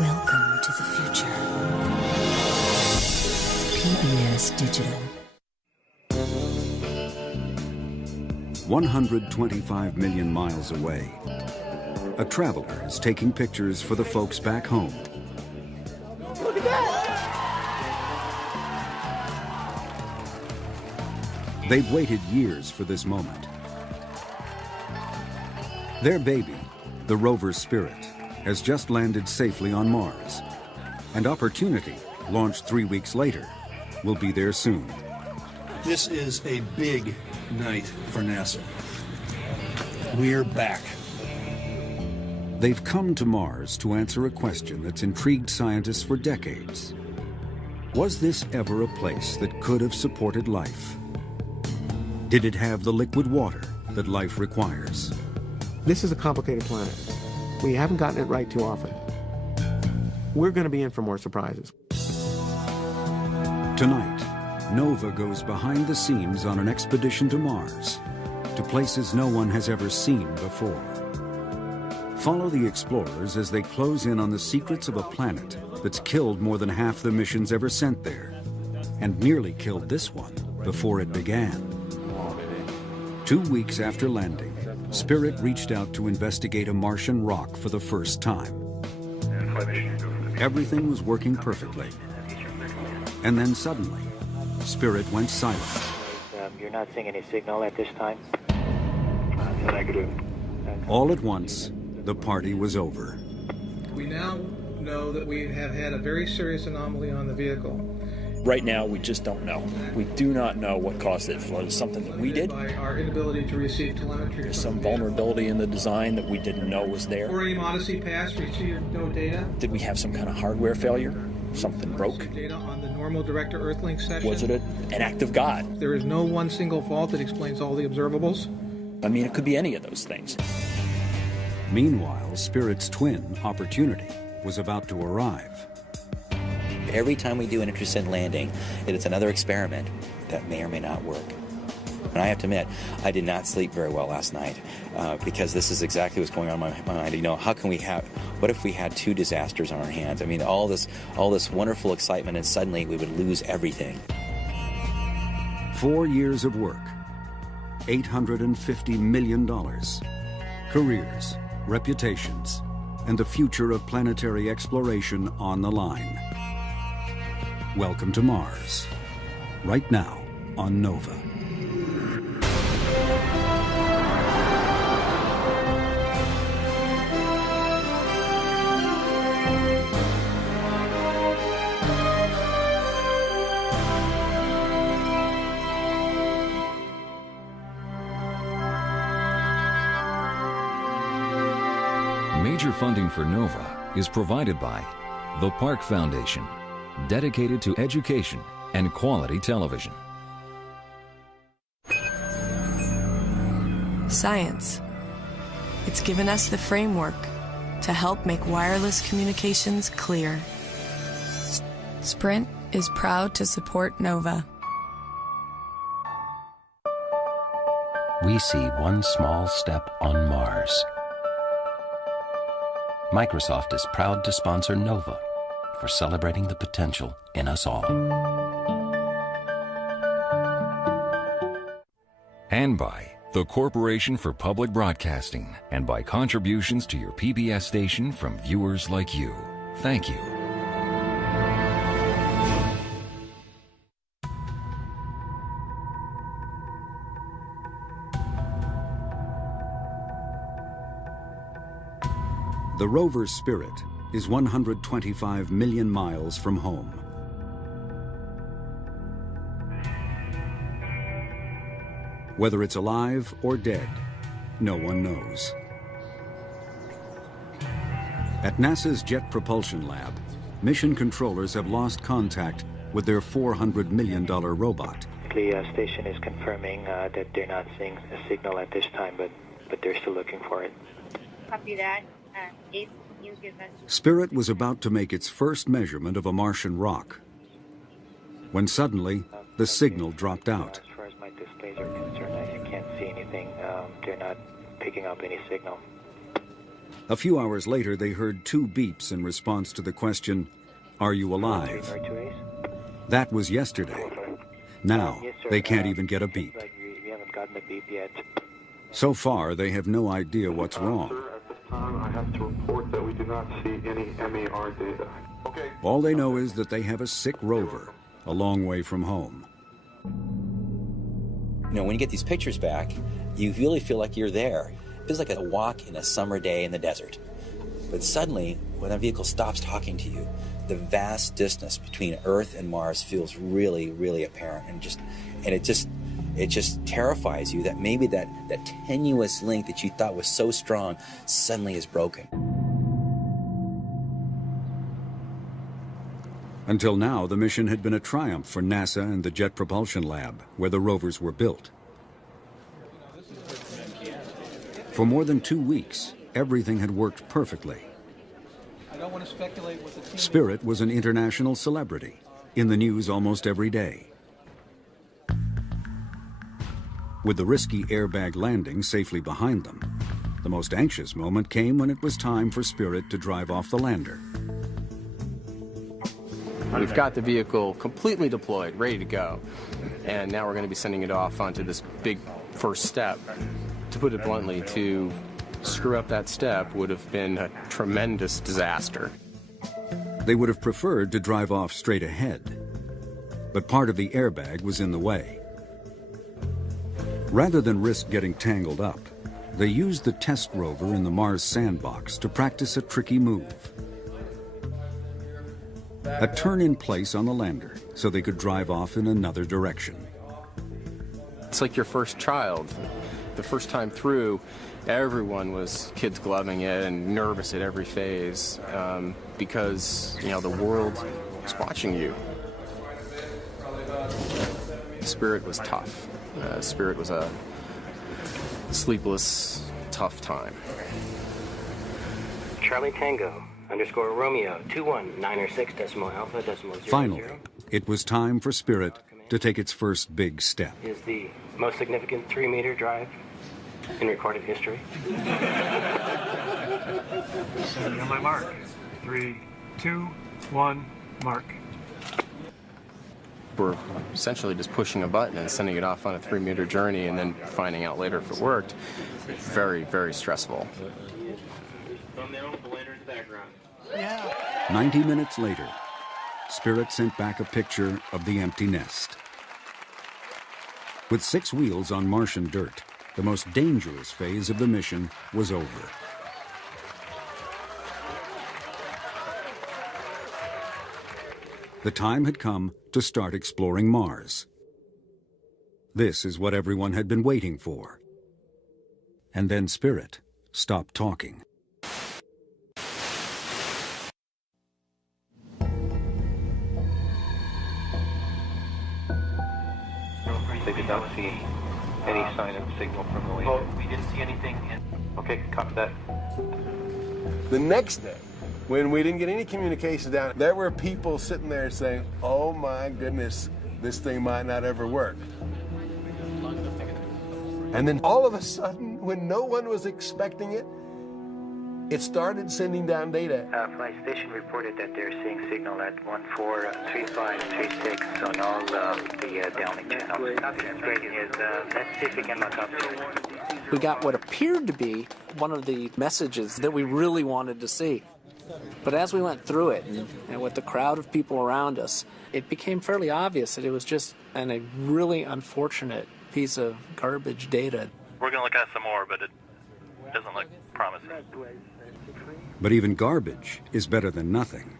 Welcome to the future. PBS Digital. 125 million miles away, a traveler is taking pictures for the folks back home. Look at that! They've waited years for this moment. Their baby, the rover Spirit, has just landed safely on Mars. And Opportunity, launched 3 weeks later, will be there soon. This is a big night for NASA. We're back. They've come to Mars to answer a question that's intrigued scientists for decades. Was this ever a place that could have supported life? Did it have the liquid water that life requires? This is a complicated planet. We haven't gotten it right too often. We're going to be in for more surprises. Tonight, Nova goes behind the scenes on an expedition to Mars, to places no one has ever seen before. Follow the explorers as they close in on the secrets of a planet that's killed more than half the missions ever sent there, and nearly killed this one before it began. 2 weeks after landing, Spirit reached out to investigate a Martian rock for the first time. Everything was working perfectly. And then suddenly, Spirit went silent. You're not seeing any signal at this time? Negative. All at once, the party was over. We now know that we have had a very serious anomaly on the vehicle. Right now, we just don't know. We do not know what caused it. Was it something that we did? By our inability to receive telemetry. There's some vulnerability in the design that we didn't know was there. For AIM Odyssey pass, received no data. Did we have some kind of hardware failure? Something broke? Data on the normal Director Earthlink session. Was it an act of God? There is no one single fault that explains all the observables. I mean, it could be any of those things. Meanwhile, Spirit's twin, Opportunity, was about to arrive. Every time we do an intercept landing, it's another experiment that may or may not work. And I have to admit, I did not sleep very well last night because this is exactly what's going on in my mind. You know, what if we had two disasters on our hands? I mean, all this wonderful excitement, and suddenly we would lose everything. 4 years of work, $850 million, careers, reputations, and the future of planetary exploration on the line. Welcome to Mars, right now on Nova. Major funding for Nova is provided by the Park Foundation, dedicated to education and quality television. Science. It's given us the framework to help make wireless communications clear. Sprint is proud to support Nova. We see one small step on Mars. Microsoft is proud to sponsor Nova for celebrating the potential in us all. And by the Corporation for Public Broadcasting, and by contributions to your PBS station from viewers like you. Thank you. The rover Spirit is 125 million miles from home. Whether it's alive or dead, no one knows. At NASA's Jet Propulsion Lab, mission controllers have lost contact with their $400 million robot. The station is confirming that they're not seeing a signal at this time, but they're still looking for it. Copy that. If you give us... Spirit was about to make its first measurement of a Martian rock, when suddenly the signal dropped out. As far as my displays are concerned, I can't see anything. They're not picking up any signal. A few hours later, they heard 2 beeps in response to the question, "Are you alive?" That was yesterday. Now, they can't even get a beep. We haven't gotten a beep yet. So far, they have no idea what's wrong. Sir, at this time, I have to report that we do not see any MAR data. Okay. All they know is that they have a sick rover, a long way from home. You know, when you get these pictures back, you really feel like you're there. It feels like a walk in a summer day in the desert. But suddenly, when a vehicle stops talking to you, the vast distance between Earth and Mars feels really, really apparent, and it just terrifies you that maybe that tenuous link that you thought was so strong suddenly is broken. Until now, the mission had been a triumph for NASA and the Jet Propulsion Lab, where the rovers were built. For more than 2 weeks, everything had worked perfectly. I don't want to speculate what the team... Spirit was an international celebrity, in the news almost every day. With the risky airbag landing safely behind them, the most anxious moment came when it was time for Spirit to drive off the lander. We've got the vehicle completely deployed, ready to go, and now we're going to be sending it off onto this big first step. To put it bluntly, to screw up that step would have been a tremendous disaster. They would have preferred to drive off straight ahead, but part of the airbag was in the way. Rather than risk getting tangled up, they used the test rover in the Mars sandbox to practice a tricky move. A turn in place on the lander so they could drive off in another direction. It's like your first child. The first time through, everyone was kids gloving it and nervous at every phase because, you know, the world was watching you. Spirit was tough. Spirit was a sleepless, tough time. Charlie Tango _ Romeo 21906 decimal alpha decimal 00. Finally, it was time for Spirit to take its first big step. Is the most significant 3-meter drive in recorded history. On my mark. 3, 2, 1, mark. We're essentially just pushing a button and sending it off on a 3-meter journey and then finding out later if it worked. Very, very stressful. 90 minutes later, Spirit sent back a picture of the empty nest. With 6 wheels on Martian dirt, the most dangerous phase of the mission was over. The time had come to start exploring Mars. This is what everyone had been waiting for. And then Spirit stopped talking. They did not see any sign of signal from the lander. We didn't see anything. Okay, copy that. The next day, when we didn't get any communication down, there were people sitting there saying, "Oh my goodness, this thing might not ever work." And then all of a sudden, when no one was expecting it, it started sending down data. Flight station reported that they're seeing signal at 143536 on all the downlink channels. Great news. Let's see if we can look up to it. We got what appeared to be one of the messages that we really wanted to see. But as we went through it, and with the crowd of people around us, it became fairly obvious that it was just a really unfortunate piece of garbage data. We're going to look at some more, but it doesn't look promising. But even garbage is better than nothing.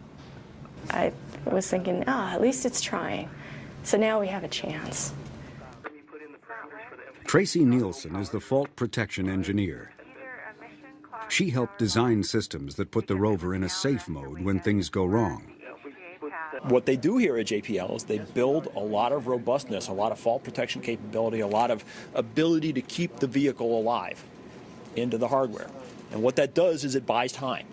I was thinking, at least it's trying. So now we have a chance. Tracy Nielsen is the fault protection engineer. She helped design systems that put the rover in a safe mode when things go wrong. What they do here at JPL is they build a lot of robustness, a lot of fault protection capability, a lot of ability to keep the vehicle alive into the hardware. And what that does is it buys time.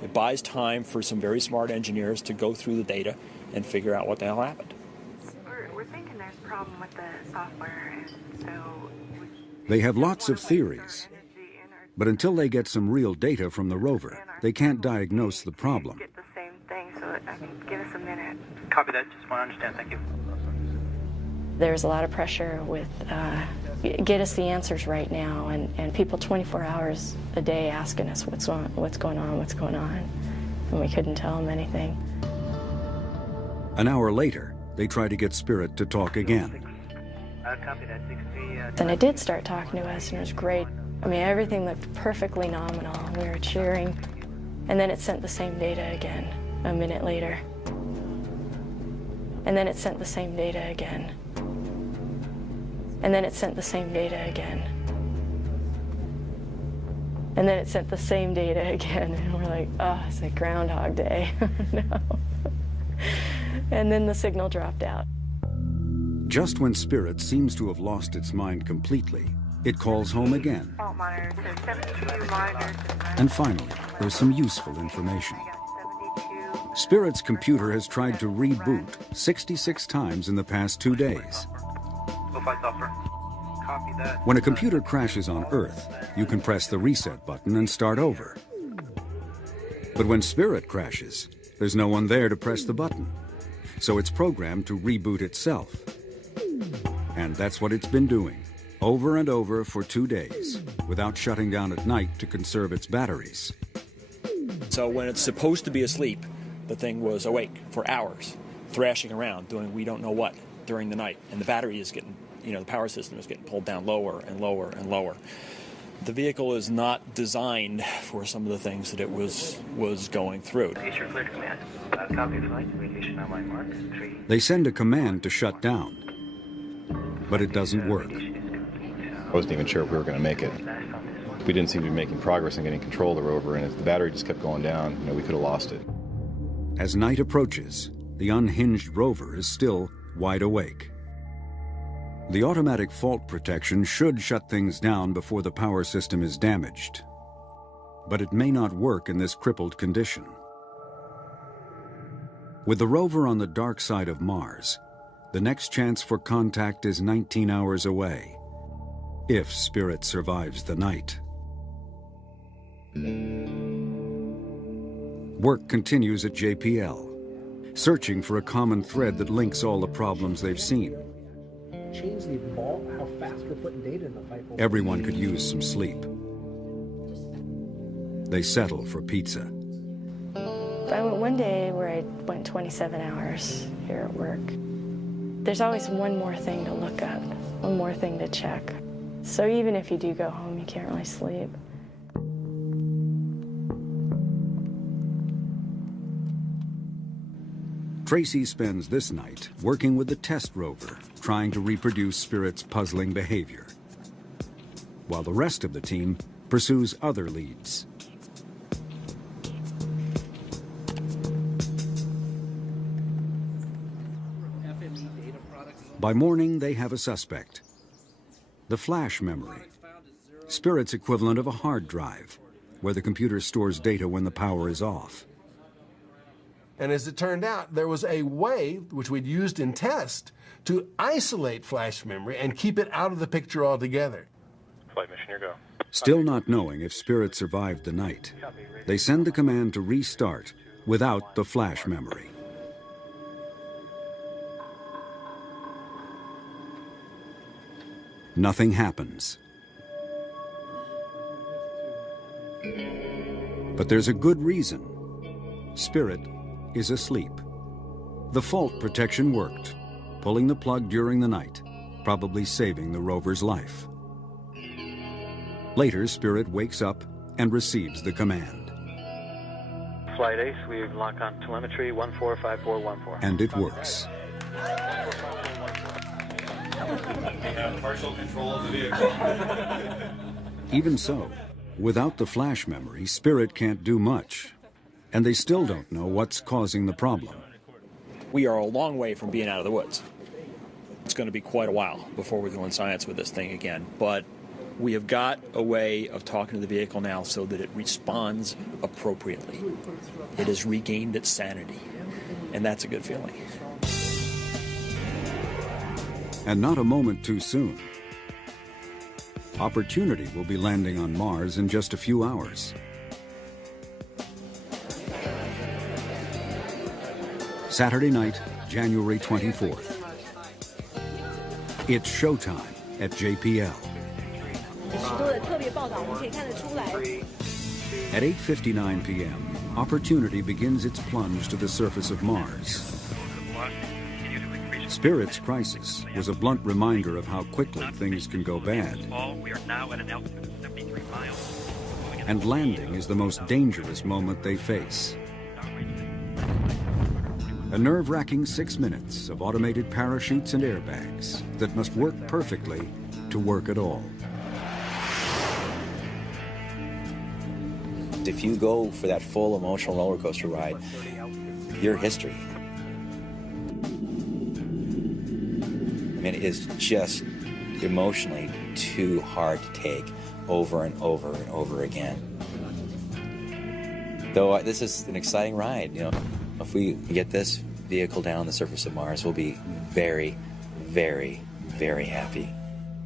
It buys time for some very smart engineers to go through the data and figure out what the hell happened. We're thinking there's a problem with the software, and so... They have lots of theories, But until they get some real data from the rover, they can't diagnose the problem. Get the same thing, so I mean, give us a minute. Copy that. Just want to understand. Thank you. There's a lot of pressure with get us the answers right now, and people 24 hours a day asking us what's going on, and we couldn't tell them anything. An hour later, they try to get Spirit to talk again. Copy that. 63. And it did start talking to us, and it was great. I mean, everything looked perfectly nominal. We were cheering. And then it sent the same data again a minute later. And then it sent the same data again. And then it sent the same data again. And then it sent the same data again. And we're like, oh, it's like Groundhog Day. No. And then the signal dropped out. Just when Spirit seems to have lost its mind completely, it calls home again. Fault monitors, 72 monitors. And finally, there's some useful information. Spirit's computer has tried to reboot 66 times in the past 2 days. Copy that. When a computer crashes on Earth, you can press the reset button and start over. But when Spirit crashes, there's no one there to press the button. So it's programmed to reboot itself. And that's what it's been doing, over and over for 2 days, without shutting down at night to conserve its batteries. So when it's supposed to be asleep, the thing was awake for hours, thrashing around, doing we don't know what during the night. And the battery is getting, the power system is getting pulled down lower and lower and lower. The vehicle is not designed for some of the things that it was going through. Sure, clear to command. Copy flight, radiation on my mark. 3. They send a command to shut down, but it doesn't work. I wasn't even sure if we were going to make it. We didn't seem to be making progress in getting control of the rover, and if the battery just kept going down, we could have lost it. As night approaches, the unhinged rover is still wide awake. The automatic fault protection should shut things down before the power system is damaged. But it may not work in this crippled condition. With the rover on the dark side of Mars, the next chance for contact is 19 hours away, if Spirit survives the night. Work continues at JPL, searching for a common thread that links all the problems they've seen. Change the ball, how fast we're putting data in the pipe. Everyone could use some sleep. They settle for pizza. I went one day where I went 27 hours here at work. There's always one more thing to look up, one more thing to check. So even if you do go home, you can't really sleep. Tracy spends this night working with the test rover, trying to reproduce Spirit's puzzling behavior, while the rest of the team pursues other leads. By morning, they have a suspect. The flash memory, Spirit's equivalent of a hard drive, where the computer stores data when the power is off. And as it turned out, there was a way, which we'd used in test, to isolate flash memory and keep it out of the picture altogether. Flight mission, your go. Still not knowing if Spirit survived the night, they send the command to restart without the flash memory. Nothing happens. But there's a good reason. Spirit is asleep. The fault protection worked, pulling the plug during the night, probably saving the rover's life. Later, Spirit wakes up and receives the command. Flight Ace, we've locked on telemetry 145414. And it works. We have partial control of the vehicle. Even so, without the flash memory, Spirit can't do much. And they still don't know what's causing the problem. We are a long way from being out of the woods. It's going to be quite a while before we go in science with this thing again, but we have got a way of talking to the vehicle now so that it responds appropriately. It has regained its sanity, and that's a good feeling. And not a moment too soon. Opportunity will be landing on Mars in just a few hours. Saturday night, January 24th. It's showtime at JPL. At 8:59 p.m., Opportunity begins its plunge to the surface of Mars. Spirit's crisis was a blunt reminder of how quickly things can go bad. We are now at an altitude of 73 miles. And landing is the most dangerous moment they face. A nerve-wracking 6 minutes of automated parachutes and airbags that must work perfectly to work at all. If you go for that full emotional roller coaster ride, you're history. I mean, it is just emotionally too hard to take over and over and over again. Though this is an exciting ride, you know. If we get this vehicle down on the surface of Mars, we'll be very, very, very happy.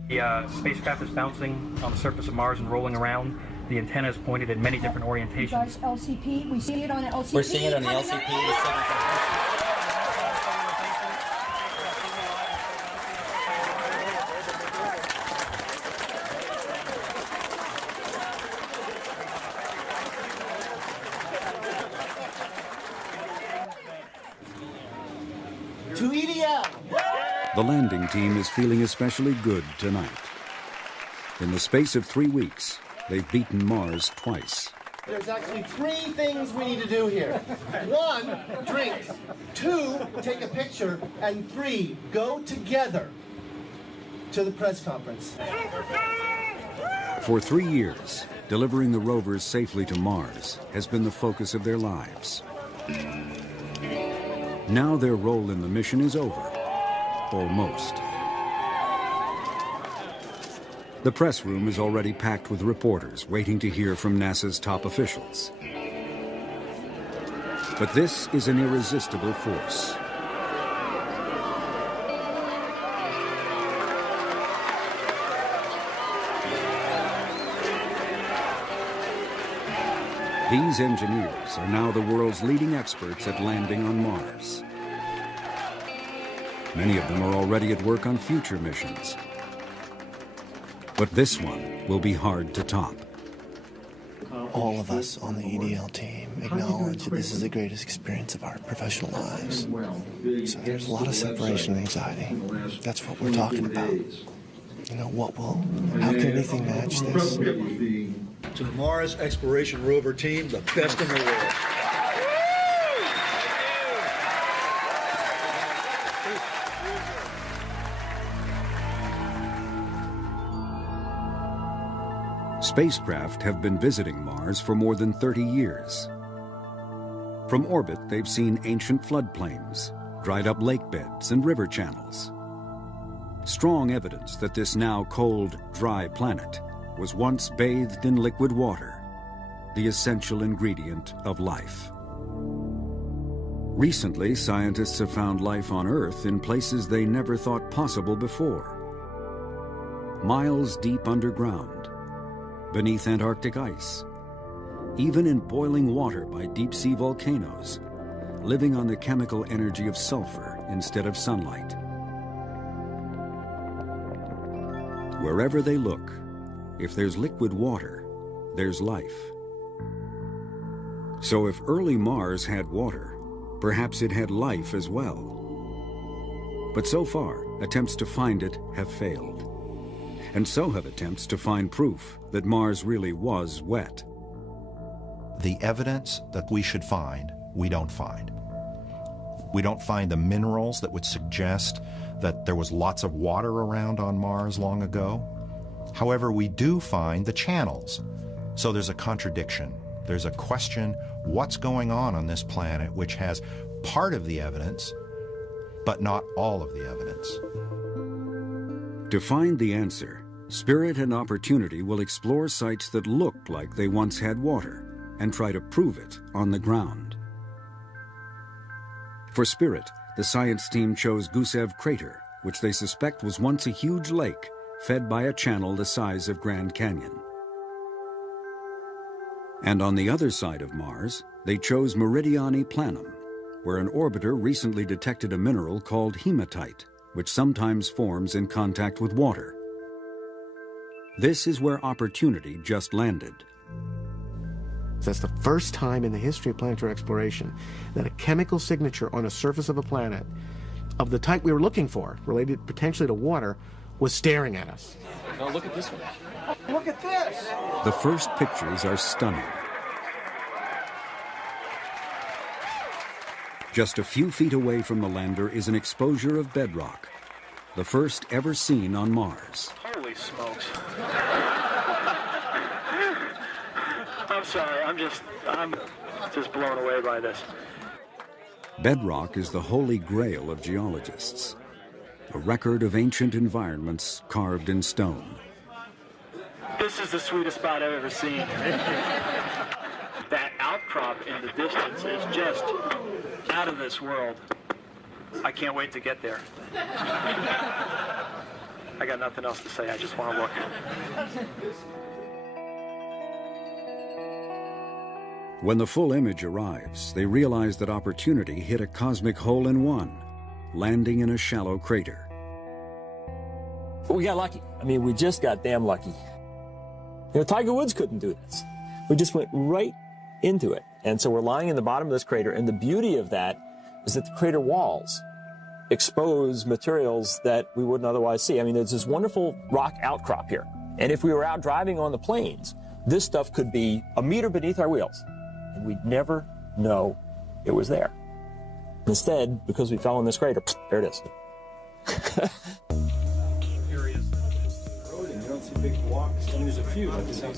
The spacecraft is bouncing on the surface of Mars and rolling around. The antenna is pointed in many different orientations. LCP, we see it on the LCP. We're seeing it on the LCP. The landing team is feeling especially good tonight. In the space of 3 weeks, they've beaten Mars twice. There's actually 3 things we need to do here. 1, drinks. 2, take a picture. And 3, go together to the press conference. For 3 years, delivering the rovers safely to Mars has been the focus of their lives. Now their role in the mission is over. Almost. The press room is already packed with reporters waiting to hear from NASA's top officials. But this is an irresistible force. These engineers are now the world's leading experts at landing on Mars. Many of them are already at work on future missions. But this one will be hard to top. All of us on the EDL team acknowledge that this is the greatest experience of our professional lives. So there's a lot of separation anxiety. That's what we're talking about. You know, how can anything match this? To the Mars Exploration Rover team, the best in the world. Spacecraft have been visiting Mars for more than 30 years. From orbit, they've seen ancient floodplains, dried up lake beds and river channels. Strong evidence that this now cold, dry planet was once bathed in liquid water, the essential ingredient of life. Recently, scientists have found life on Earth in places they never thought possible before. Miles deep underground, beneath Antarctic ice, even in boiling water by deep-sea volcanoes, living on the chemical energy of sulfur instead of sunlight. Wherever they look, if there's liquid water, there's life. So if early Mars had water, perhaps it had life as well. But so far, attempts to find it have failed. And so have attempts to find proof that Mars really was wet. The evidence that we should find, we don't find. We don't find the minerals that would suggest that there was lots of water around on Mars long ago. However, we do find the channels. So there's a contradiction. There's a question, what's going on this planet which has part of the evidence, but not all of the evidence? To find the answer, Spirit and Opportunity will explore sites that look like they once had water and try to prove it on the ground. For Spirit, the science team chose Gusev Crater, which they suspect was once a huge lake fed by a channel the size of Grand Canyon. And on the other side of Mars, they chose Meridiani Planum, where an orbiter recently detected a mineral called hematite, which sometimes forms in contact with water. This is where Opportunity just landed. That's the first time in the history of planetary exploration that a chemical signature on a surface of a planet of the type we were looking for, related potentially to water, was staring at us. Now look at this one. Look at this! The first pictures are stunning. Just a few feet away from the lander is an exposure of bedrock, the first ever seen on Mars. Holy smokes. I'm sorry, I'm just blown away by this. Bedrock is the holy grail of geologists, a record of ancient environments carved in stone. This is the sweetest spot I've ever seen. That outcrop in the distance is just out of this world. I can't wait to get there. I got nothing else to say. I just want to look. When the full image arrives, they realize that Opportunity hit a cosmic hole-in-one, landing in a shallow crater. We got lucky. I mean, we just got damn lucky. You know, Tiger Woods couldn't do this. We just went right into it. And so we're lying in the bottom of this crater, and the beauty of that is that the crater walls expose materials that we wouldn't otherwise see. I mean, there's this wonderful rock outcrop here. And if we were out driving on the plains, this stuff could be a meter beneath our wheels, and we'd never know it was there. Instead, because we fell in this crater, there it is.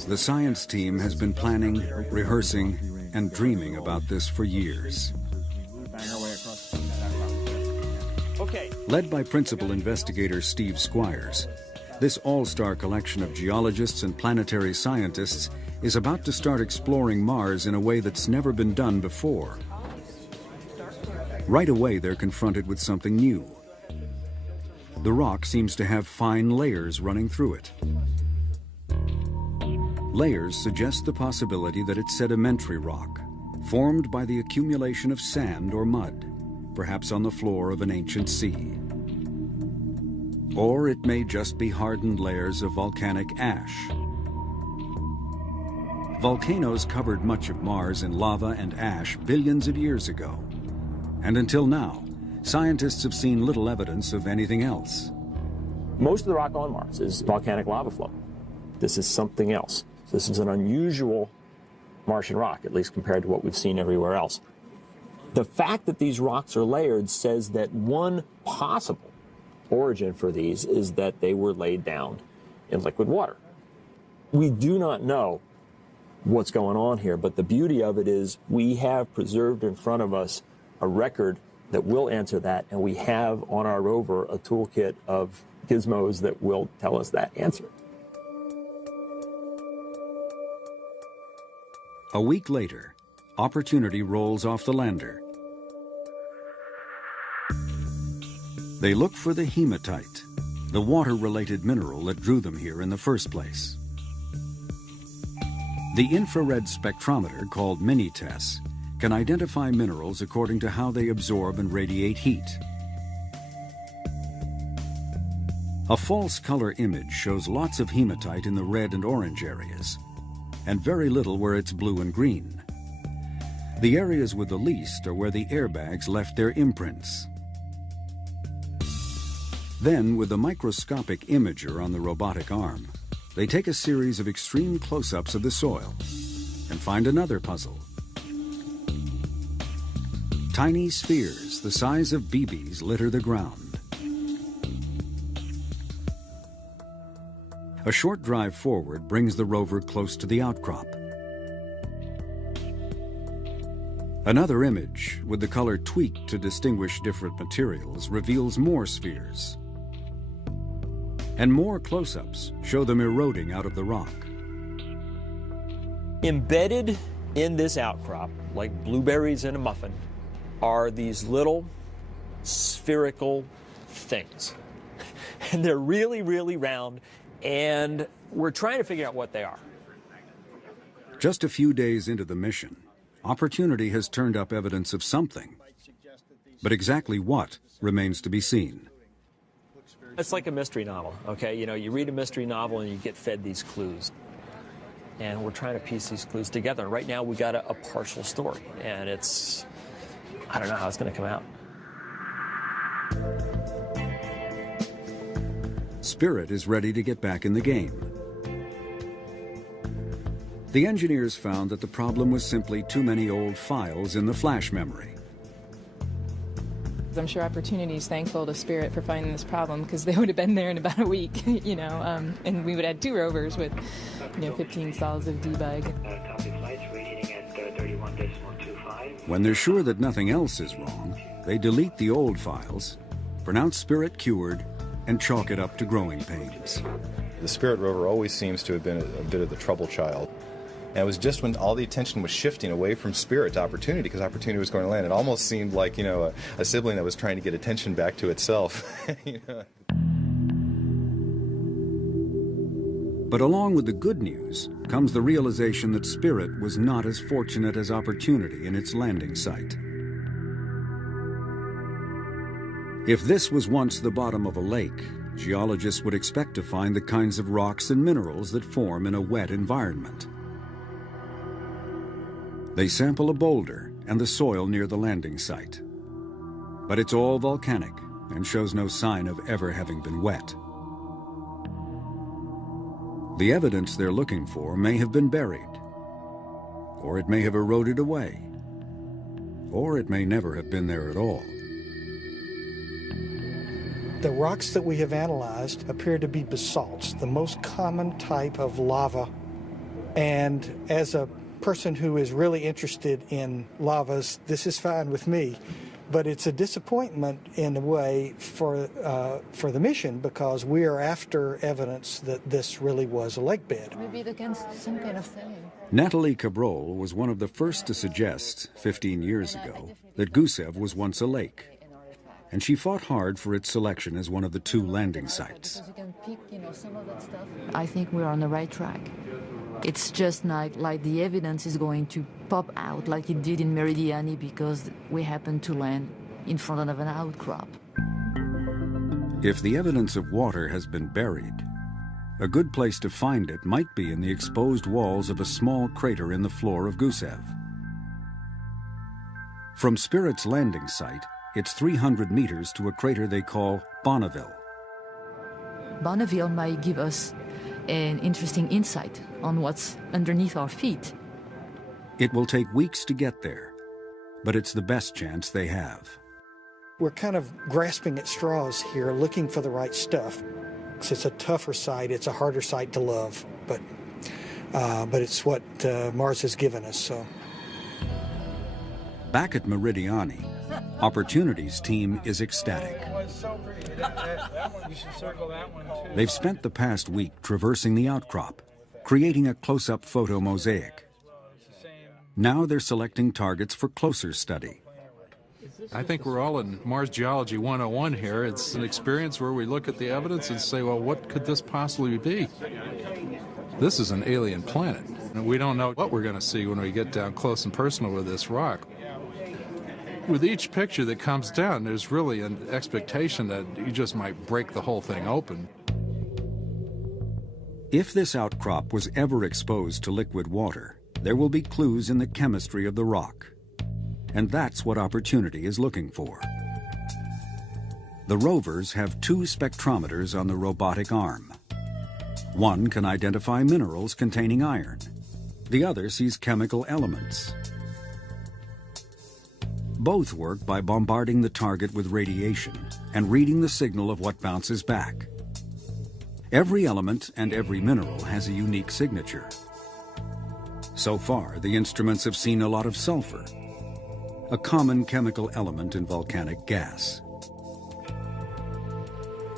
The science team has been planning, rehearsing, and dreaming about this for years. Led by principal investigator Steve Squires, this all-star collection of geologists and planetary scientists is about to start exploring Mars in a way that's never been done before. Right away, they're confronted with something new. The rock seems to have fine layers running through it. Layers suggest the possibility that it's sedimentary rock, formed by the accumulation of sand or mud, perhaps on the floor of an ancient sea. Or it may just be hardened layers of volcanic ash. Volcanoes covered much of Mars in lava and ash billions of years ago. And until now, scientists have seen little evidence of anything else. Most of the rock on Mars is volcanic lava flow. This is something else. This is an unusual Martian rock, at least compared to what we've seen everywhere else. The fact that these rocks are layered says that one possible origin for these is that they were laid down in liquid water. We do not know what's going on here, but the beauty of it is we have preserved in front of us a record that will answer that, and we have on our rover a toolkit of gizmos that will tell us that answer. A week later, Opportunity rolls off the lander. They look for the hematite, the water-related mineral that drew them here in the first place. The infrared spectrometer, called Mini-TESS, can identify minerals according to how they absorb and radiate heat. A false color image shows lots of hematite in the red and orange areas, and very little where it's blue and green. The areas with the least are where the airbags left their imprints. Then, with the microscopic imager on the robotic arm, they take a series of extreme close-ups of the soil and find another puzzle. Tiny spheres the size of BBs litter the ground. A short drive forward brings the rover close to the outcrop. Another image, with the color tweaked to distinguish different materials, reveals more spheres. And more close-ups show them eroding out of the rock. Embedded in this outcrop, like blueberries in a muffin, are these little spherical things. and they're really, really round, and we're trying to figure out what they are. Just a few days into the mission, Opportunity has turned up evidence of something. But exactly what remains to be seen. It's like a mystery novel, okay? You know, you read a mystery novel and you get fed these clues. And we're trying to piece these clues together. And right now we got a partial story, and it's, I don't know how it's going to come out. Spirit is ready to get back in the game. The engineers found that the problem was simply too many old files in the flash memory. I'm sure Opportunity is thankful to Spirit for finding this problem, because they would have been there in about a week, you know, and we would have 2 rovers with, 15 stalls of debug. When they're sure that nothing else is wrong, they delete the old files, pronounce Spirit cured, and chalk it up to growing pains. The Spirit rover always seems to have been a bit of the trouble child. And it was just when all the attention was shifting away from Spirit to Opportunity, because Opportunity was going to land. It almost seemed like, a sibling that was trying to get attention back to itself. But along with the good news comes the realization that Spirit was not as fortunate as Opportunity in its landing site. If this was once the bottom of a lake, geologists would expect to find the kinds of rocks and minerals that form in a wet environment. They sample a boulder and the soil near the landing site. But it's all volcanic and shows no sign of ever having been wet. The evidence they're looking for may have been buried, or it may have eroded away, or it may never have been there at all. The rocks that we have analyzed appear to be basalts, the most common type of lava. And as a person who is really interested in lavas, this is fine with me. But it's a disappointment in a way for the mission, because we are after evidence that this really was a lake bed. Maybe they can some kind of thing. Natalie Cabrol was one of the first to suggest, 15 years ago, that Gusev was once a lake. And she fought hard for its selection as one of the 2 landing sites. I think we're on the right track. It's just like the evidence is going to pop out like it did in Meridiani, because we happened to land in front of an outcrop. If the evidence of water has been buried, a good place to find it might be in the exposed walls of a small crater in the floor of Gusev. From Spirit's landing site, it's 300 meters to a crater they call Bonneville. Bonneville might give us an interesting insight on what's underneath our feet. It will take weeks to get there, but it's the best chance they have. We're kind of grasping at straws here, looking for the right stuff. It's a tougher site, it's a harder site to love, but it's what Mars has given us. So, back at Meridiani, Opportunity's team is ecstatic. They've spent the past week traversing the outcrop, creating a close-up photo mosaic. Now they're selecting targets for closer study. I think we're all in Mars Geology 101 here. It's an experience where we look at the evidence and say, well, what could this possibly be? This is an alien planet, and we don't know what we're going to see when we get down close and personal with this rock. With each picture that comes down, there's really an expectation that you just might break the whole thing open. If this outcrop was ever exposed to liquid water, there will be clues in the chemistry of the rock. And that's what Opportunity is looking for. The rovers have 2 spectrometers on the robotic arm. One can identify minerals containing iron. The other sees chemical elements. Both work by bombarding the target with radiation and reading the signal of what bounces back. Every element and every mineral has a unique signature. So far, the instruments have seen a lot of sulfur, a common chemical element in volcanic gas.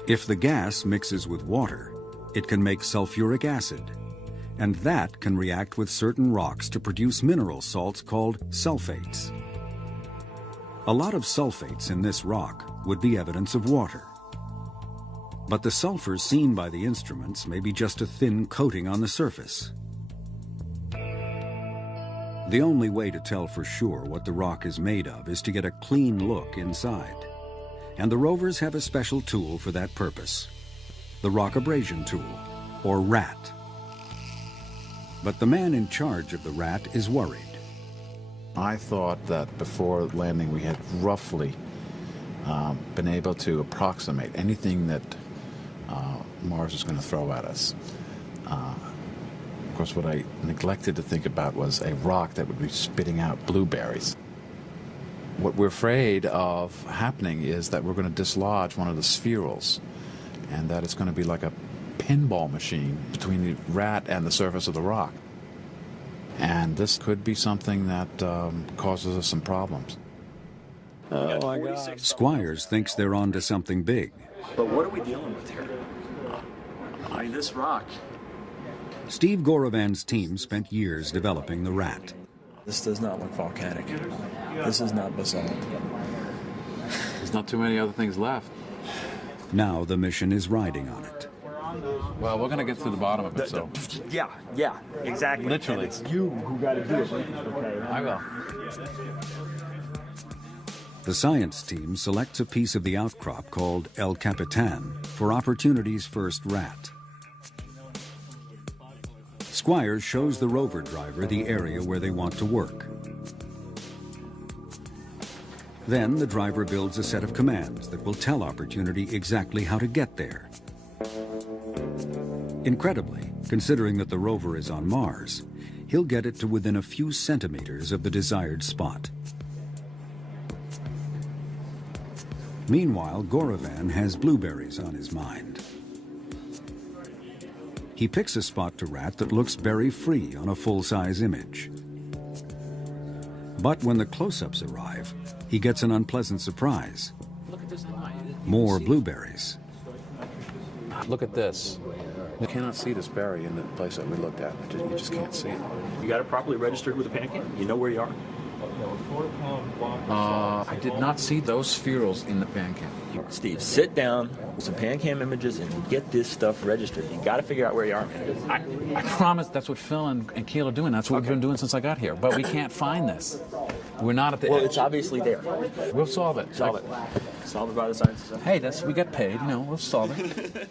If the gas mixes with water, it can make sulfuric acid, and that can react with certain rocks to produce mineral salts called sulfates. A lot of sulfates in this rock would be evidence of water. But the sulfur seen by the instruments may be just a thin coating on the surface. The only way to tell for sure what the rock is made of is to get a clean look inside. And the rovers have a special tool for that purpose, the rock abrasion tool, or RAT. But the man in charge of the RAT is worried. I thought that before landing we had roughly been able to approximate anything that Mars was going to throw at us. Of course, what I neglected to think about was a rock that would be spitting out blueberries. What we're afraid of happening is that we're going to dislodge one of the spherules, and that it's going to be like a pinball machine between the RAT and the surface of the rock. And this could be something that causes us some problems. Oh my God. Squires thinks they're onto something big. But what are we dealing with here? I mean, this rock. Steve Gorovan's team spent years developing the RAT. This does not look volcanic. This is not basalt. There's not too many other things left. Now the mission is riding on it. Well, we're going to get to the bottom of it, so... Yeah, exactly. Literally. And it's you who got to do it. Okay. I will. The science team selects a piece of the outcrop called El Capitan for Opportunity's first RAT. Squires shows the rover driver the area where they want to work. Then the driver builds a set of commands that will tell Opportunity exactly how to get there. Incredibly, considering that the rover is on Mars, he'll get it to within a few centimeters of the desired spot. Meanwhile, Gorovan has blueberries on his mind. He picks a spot to RAT that looks berry-free on a full-size image. But when the close-ups arrive, he gets an unpleasant surprise. More blueberries. Look at this. You cannot see this berry in the place that we looked at. You just can't see it. You got it properly registered with the PanCam? You know where you are? I did not see those spherules in the PanCam. Steve, sit down with some PanCam images and get this stuff registered. You got to figure out where you are, man. I promise that's what Phil and Keel are doing. That's what we've been doing since I got here. But we can't find this. We're not at the edge. It's obviously there. We'll solve it. Solve it. Solve it by the science. Hey, we get paid. We'll solve it.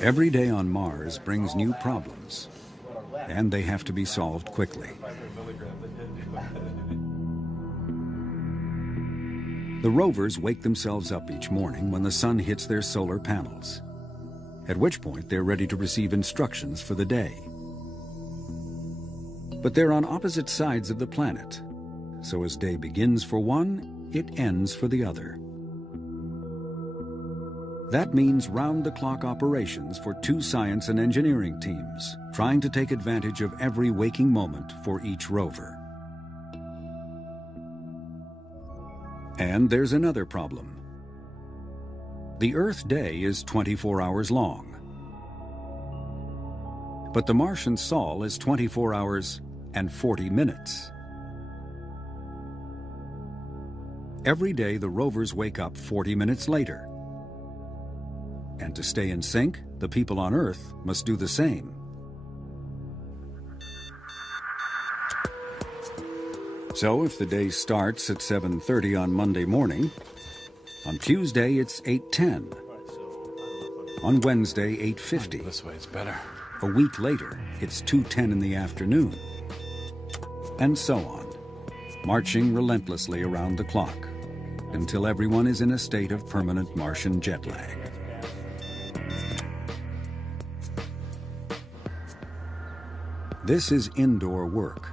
Every day on Mars brings new problems, and they have to be solved quickly. The rovers wake themselves up each morning when the sun hits their solar panels, at which point they're ready to receive instructions for the day. But they're on opposite sides of the planet, so as day begins for one, it ends for the other. That means round-the-clock operations for two science and engineering teams, trying to take advantage of every waking moment for each rover. And there's another problem. The Earth day is 24 hours long. But the Martian Sol is 24 hours and 40 minutes. Every day the rovers wake up 40 minutes later. And to stay in sync, the people on Earth must do the same. So if the day starts at 7:30 on Monday morning, on Tuesday it's 8:10. On Wednesday, 8:50. This way, it's better. A week later, it's 2:10 in the afternoon. And so on, marching relentlessly around the clock, until everyone is in a state of permanent Martian jet lag. This is indoor work.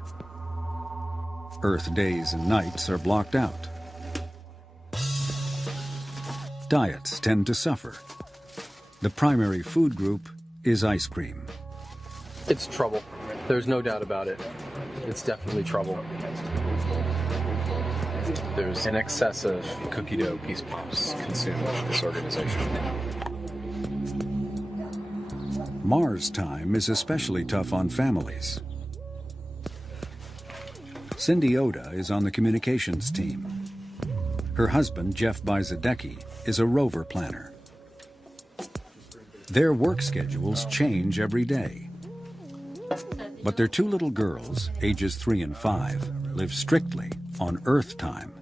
Earth days and nights are blocked out. Diets tend to suffer. The primary food group is ice cream. It's trouble. There's no doubt about it. It's definitely trouble. There's an excess of cookie dough peace pops consumed by this organization. Mars time is especially tough on families. Cindy Oda is on the communications team. Her husband, Jeff Bizadecki, is a rover planner. Their work schedules change every day. But their two little girls, ages 3 and 5, live strictly on Earth time.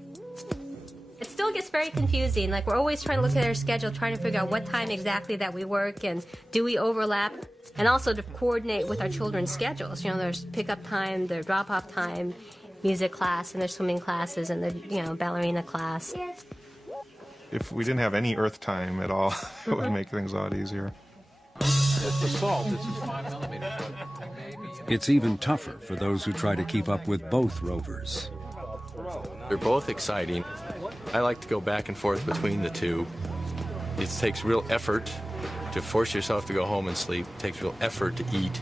It still gets very confusing. Like, we're always trying to look at our schedule, trying to figure out what time exactly that we work and do we overlap, and also to coordinate with our children's schedules. You know, there's pickup time, their drop-off time, music class, and their swimming classes, and the, you know, ballerina class. If we didn't have any Earth time at all, it would make things a lot easier. It's the salt. This is 5 millimeters. It's even tougher for those who try to keep up with both rovers. They're both exciting. I like to go back and forth between the two. It takes real effort to force yourself to go home and sleep. It takes real effort to eat.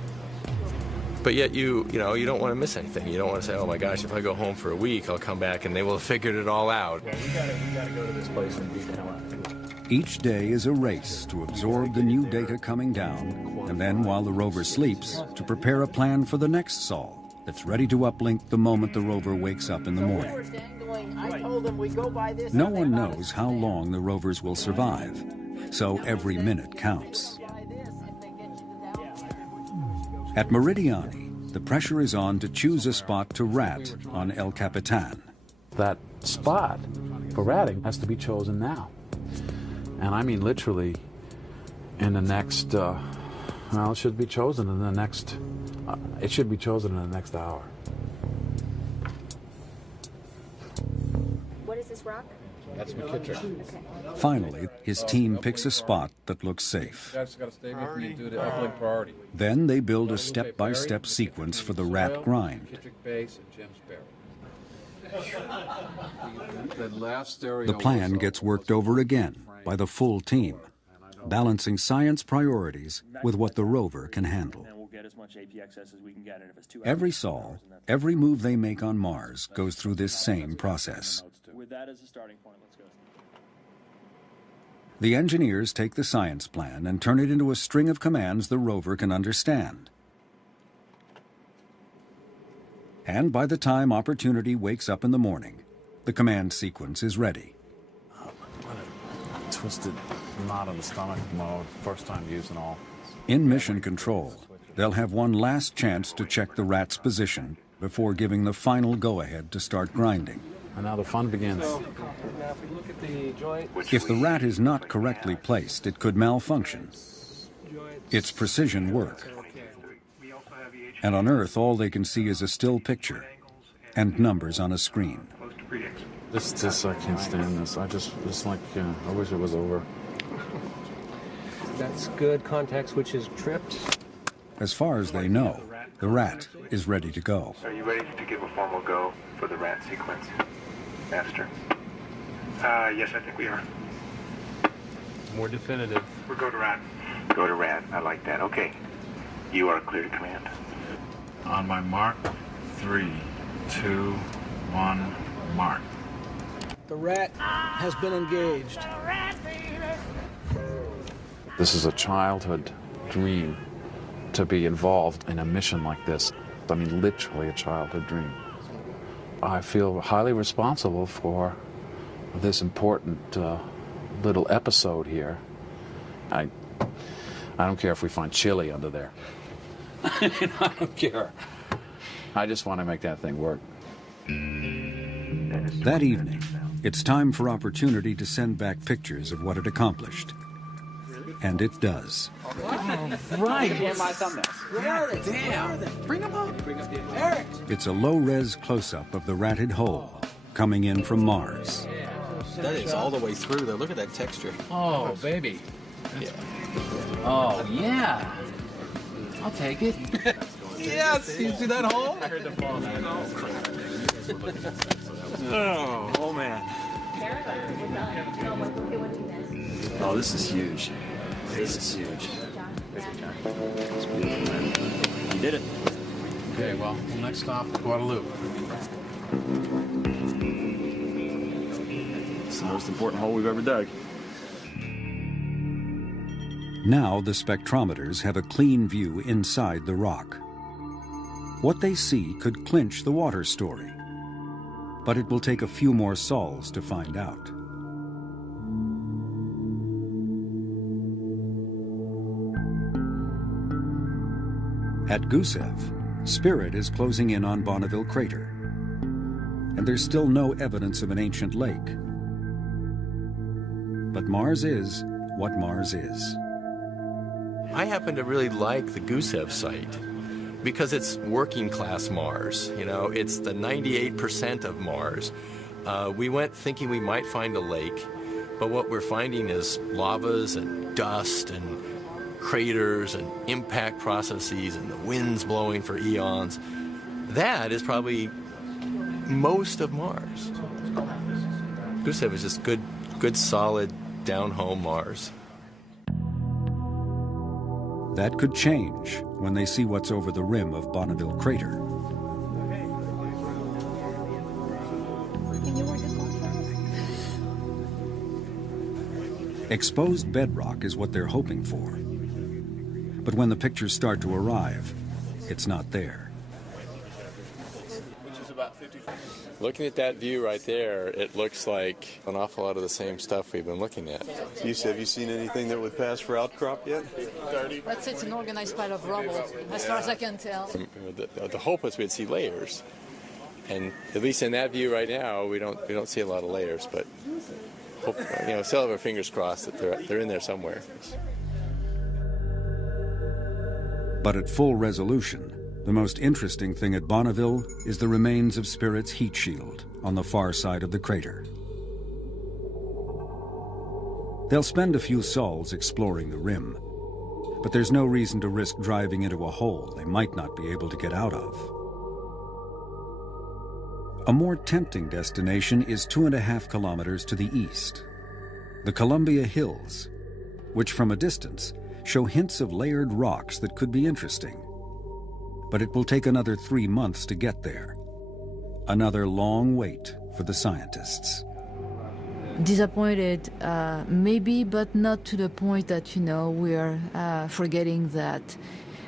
But yet you don't want to miss anything. You don't want to say, oh my gosh, if I go home for a week, I'll come back and they will have figured it all out. Yeah, we gotta go to this place and beat the hell out of it. Each day is a race to absorb the new data coming down, and then while the rover sleeps, to prepare a plan for the next sol that's ready to uplink the moment the rover wakes up in the morning. No one knows how long the rovers will survive, so every minute counts. At Meridiani, the pressure is on to choose a spot to rat on El Capitan. That spot for ratting has to be chosen now. And I mean literally in the next, it should be chosen in the next, hour. What is this rock? That's McKittrick. Finally, his team picks a spot that looks safe. You guys got to stay with me and do the uplink priority. Then they build a step-by-step sequence for the rat grind. McKittrick Base and James Berry. The plan gets worked over again by the full team, balancing science priorities with what the rover can handle. Every sol, every move they make on Mars goes through this same process. The engineers take the science plan and turn it into a string of commands the rover can understand. And by the time Opportunity wakes up in the morning, the command sequence is ready. Twisted knot in the stomach mode, first time using all. In mission control, they'll have one last chance to check the rat's position before giving the final go-ahead to start grinding. And now the fun begins. If the rat is not correctly placed, it could malfunction. It's precision work. And on Earth, all they can see is a still picture and numbers on a screen. This, I can't stand this. I wish it was over. That's good. Contact switch is tripped. As far as they know, the rat is ready to go. Are you ready to give a formal go for the rat sequence, Master? Yes, I think we are. More definitive. We'll go to rat. Go to rat. I like that. Okay. You are clear to command. On my mark, 3, 2, 1, mark. The rat has been engaged. This is a childhood dream to be involved in a mission like this. I mean, literally a childhood dream. I feel highly responsible for this important little episode here. I don't care if we find chili under there. I don't care. I just want to make that thing work. That evening, it's time for Opportunity to send back pictures of what it accomplished. And it does. Right. Damn. Bring them up. Eric. It's a low-res close-up of the ratted hole coming in from Mars. That is all the way through there. Look at that texture. Oh, baby. Yeah. Oh, yeah. I'll take it. Yes. You see that hole? I heard the fall. Oh, man. Oh, this is huge. This is huge. It's beautiful, man. You did it. Okay, well, next stop, Guadalupe. It's the most important hole we've ever dug. Now the spectrometers have a clean view inside the rock. What they see could clinch the water story, but it will take a few more sols to find out. At Gusev, Spirit is closing in on Bonneville Crater, and there's still no evidence of an ancient lake. But Mars is what Mars is. I happen to really like the Gusev site because it's working class Mars. You know, it's the 98% of Mars. We went thinking we might find a lake, but what we're finding is lavas and dust and craters and impact processes and the winds blowing for eons. That is probably most of Mars. Gusev is just good solid down-home Mars. That could change when they see what's over the rim of Bonneville Crater. Exposed bedrock is what they're hoping for. But when the pictures start to arrive, it's not there. Looking at that view right there, it looks like an awful lot of the same stuff we've been looking at. Have you seen anything that would pass for outcrop yet? Let's say it's an organized pile of rubble, as far as I can tell. The hope was we'd see layers, and at least in that view right now, we don't see a lot of layers. But hope, still have our fingers crossed that they're in there somewhere. But at full resolution, the most interesting thing at Bonneville is the remains of Spirit's heat shield on the far side of the crater. They'll spend a few sols exploring the rim, but there's no reason to risk driving into a hole they might not be able to get out of. A more tempting destination is 2.5 kilometers to the east, the Columbia Hills, which from a distance show hints of layered rocks that could be interesting. But it will take another 3 months to get there. Another long wait for the scientists. Disappointed, maybe, but not to the point that, we're forgetting that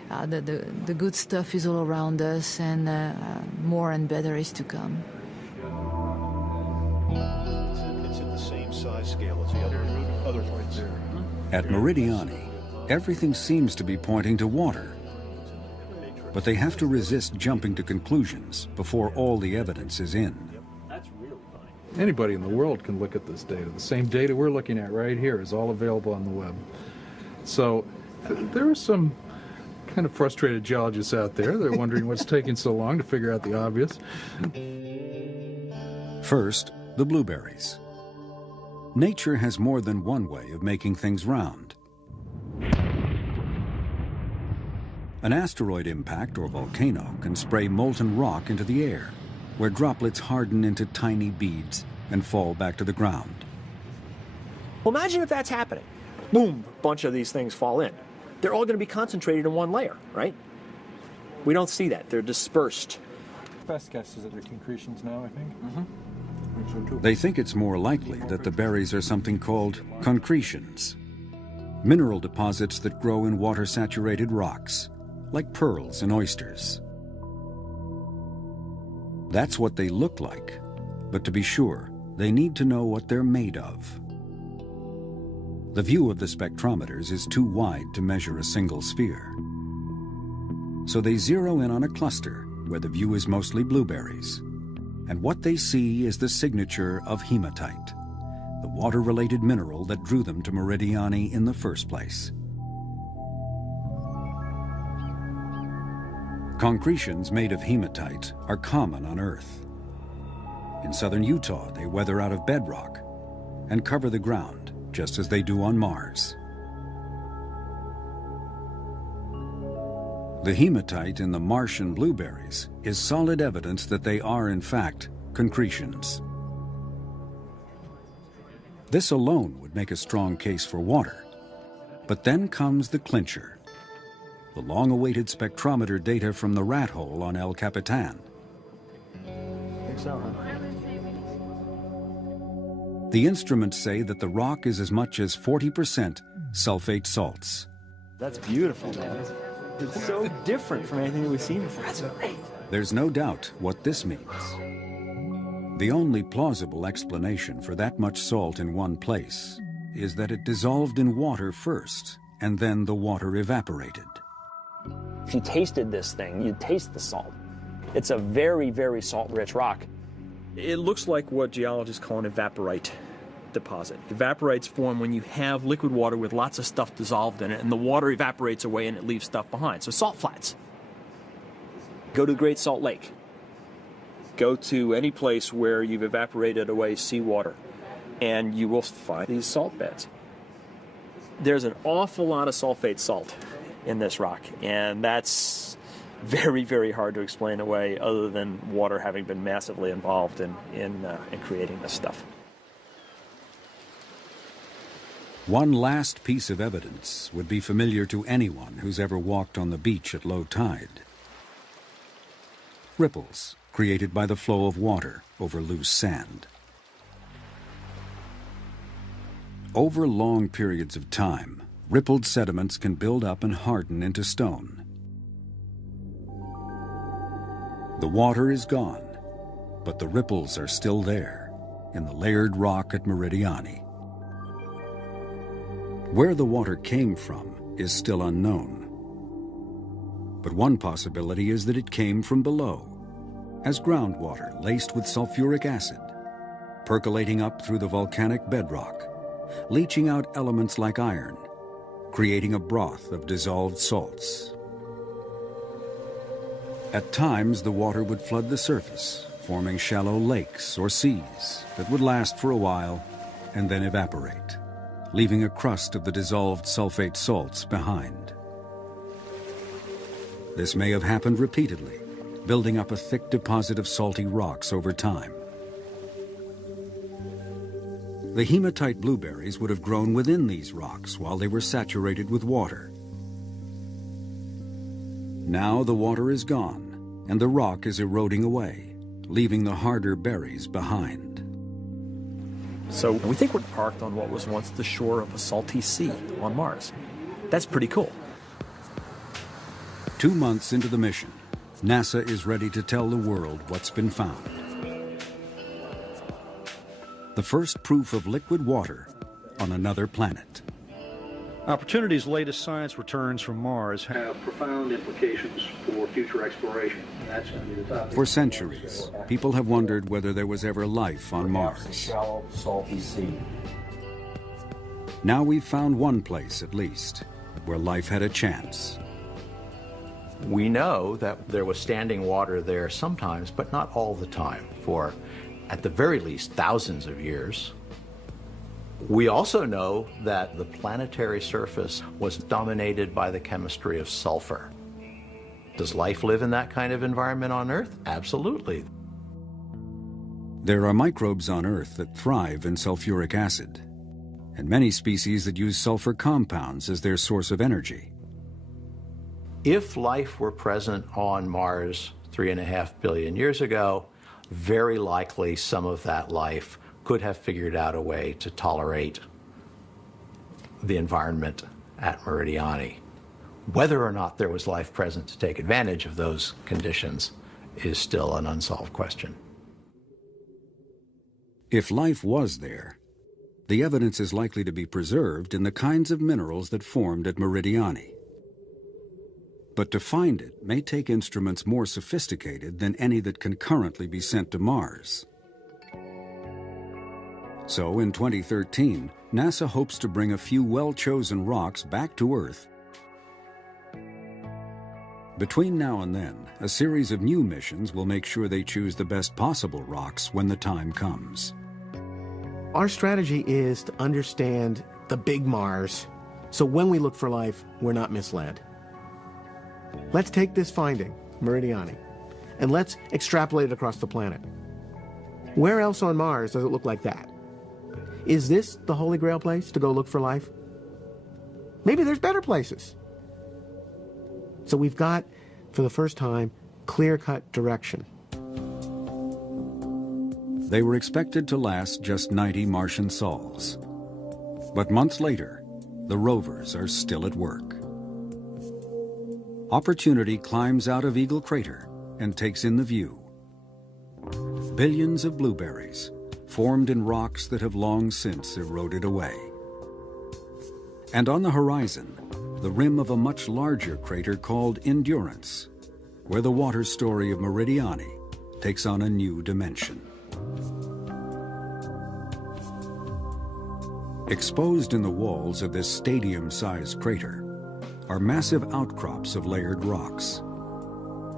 the good stuff is all around us and more and better is to come. It's at the same size scale as the other points. At Meridiani, everything seems to be pointing to water. But they have to resist jumping to conclusions before all the evidence is in. Anybody in the world can look at this data. The same data we're looking at right here is all available on the web. So there are some kind of frustrated geologists out there. They're wondering what's taking so long to figure out the obvious. First, the blueberries. Nature has more than one way of making things round. An asteroid impact or volcano can spray molten rock into the air, where droplets harden into tiny beads and fall back to the ground. Well, imagine if that's happening. Boom, a bunch of these things fall in. They're all going to be concentrated in one layer, right? We don't see that. They're dispersed. Best guess is that they're concretions now, I think. They think it's more likely that the berries are something called concretions, mineral deposits that grow in water-saturated rocks, like pearls and oysters. That's what they look like, but to be sure, they need to know what they're made of. The view of the spectrometers is too wide to measure a single sphere. So they zero in on a cluster where the view is mostly blueberries, and what they see is the signature of hematite, the water-related mineral that drew them to Meridiani in the first place. Concretions made of hematite are common on Earth. In southern Utah, they weather out of bedrock and cover the ground, just as they do on Mars. The hematite in the Martian blueberries is solid evidence that they are, in fact, concretions. This alone would make a strong case for water. But then comes the clincher. The long-awaited spectrometer data from the rat hole on El Capitan. I think so, huh? The instruments say that the rock is as much as 40% sulfate salts. That's beautiful, man. It's so different from anything we've seen before. That's great. There's no doubt what this means. The only plausible explanation for that much salt in one place is that it dissolved in water first, and then the water evaporated. If you tasted this thing, you'd taste the salt. It's a very, very salt-rich rock. It looks like what geologists call an evaporite deposit. Evaporites form when you have liquid water with lots of stuff dissolved in it, and the water evaporates away and it leaves stuff behind. So salt flats. Go to the Great Salt Lake. Go to any place where you've evaporated away seawater, and you will find these salt beds. There's an awful lot of sulfate salt in this rock, and that's very, very hard to explain away other than water having been massively involved in creating this stuff. One last piece of evidence would be familiar to anyone who's ever walked on the beach at low tide. Ripples created by the flow of water over loose sand. Over long periods of time, rippled sediments can build up and harden into stone. The water is gone, but the ripples are still there in the layered rock at Meridiani. Where the water came from is still unknown. But one possibility is that it came from below, as groundwater laced with sulfuric acid, percolating up through the volcanic bedrock, leaching out elements like iron, creating a broth of dissolved salts. At times, the water would flood the surface, forming shallow lakes or seas that would last for a while and then evaporate, leaving a crust of the dissolved sulfate salts behind. This may have happened repeatedly, building up a thick deposit of salty rocks over time. The hematite blueberries would have grown within these rocks while they were saturated with water. Now the water is gone, and the rock is eroding away, leaving the harder berries behind. So we think we're parked on what was once the shore of a salty sea on Mars. That's pretty cool. 2 months into the mission, NASA is ready to tell the world what's been found. The first proof of liquid water on another planet. Opportunity's latest science returns from Mars have profound implications for future exploration. That's going to be the topic. For centuries, people have wondered whether there was ever life on Mars. Shallow, salty sea. Now we've found one place, at least, where life had a chance. We know that there was standing water there sometimes, but not all the time, for at the very least thousands of years. We also know that the planetary surface was dominated by the chemistry of sulfur. Does life live in that kind of environment on Earth? Absolutely. There are microbes on Earth that thrive in sulfuric acid, and many species that use sulfur compounds as their source of energy. If life were present on Mars 3.5 billion years ago, very likely some of that life could have figured out a way to tolerate the environment at Meridiani. Whether or not there was life present to take advantage of those conditions is still an unsolved question. If life was there, the evidence is likely to be preserved in the kinds of minerals that formed at Meridiani. But to find it may take instruments more sophisticated than any that can currently be sent to Mars. So in 2013, NASA hopes to bring a few well-chosen rocks back to Earth. Between now and then, a series of new missions will make sure they choose the best possible rocks when the time comes. Our strategy is to understand the big Mars, so when we look for life, we're not misled. Let's take this finding, Meridiani, and let's extrapolate it across the planet. Where else on Mars does it look like that? Is this the Holy Grail place to go look for life? Maybe there's better places. So we've got, for the first time, clear-cut direction. They were expected to last just 90 Martian sols. But months later, the rovers are still at work. Opportunity climbs out of Eagle Crater and takes in the view. Billions of blueberries, formed in rocks that have long since eroded away. And on the horizon, the rim of a much larger crater called Endurance, where the water story of Meridiani takes on a new dimension. Exposed in the walls of this stadium-sized crater are massive outcrops of layered rocks.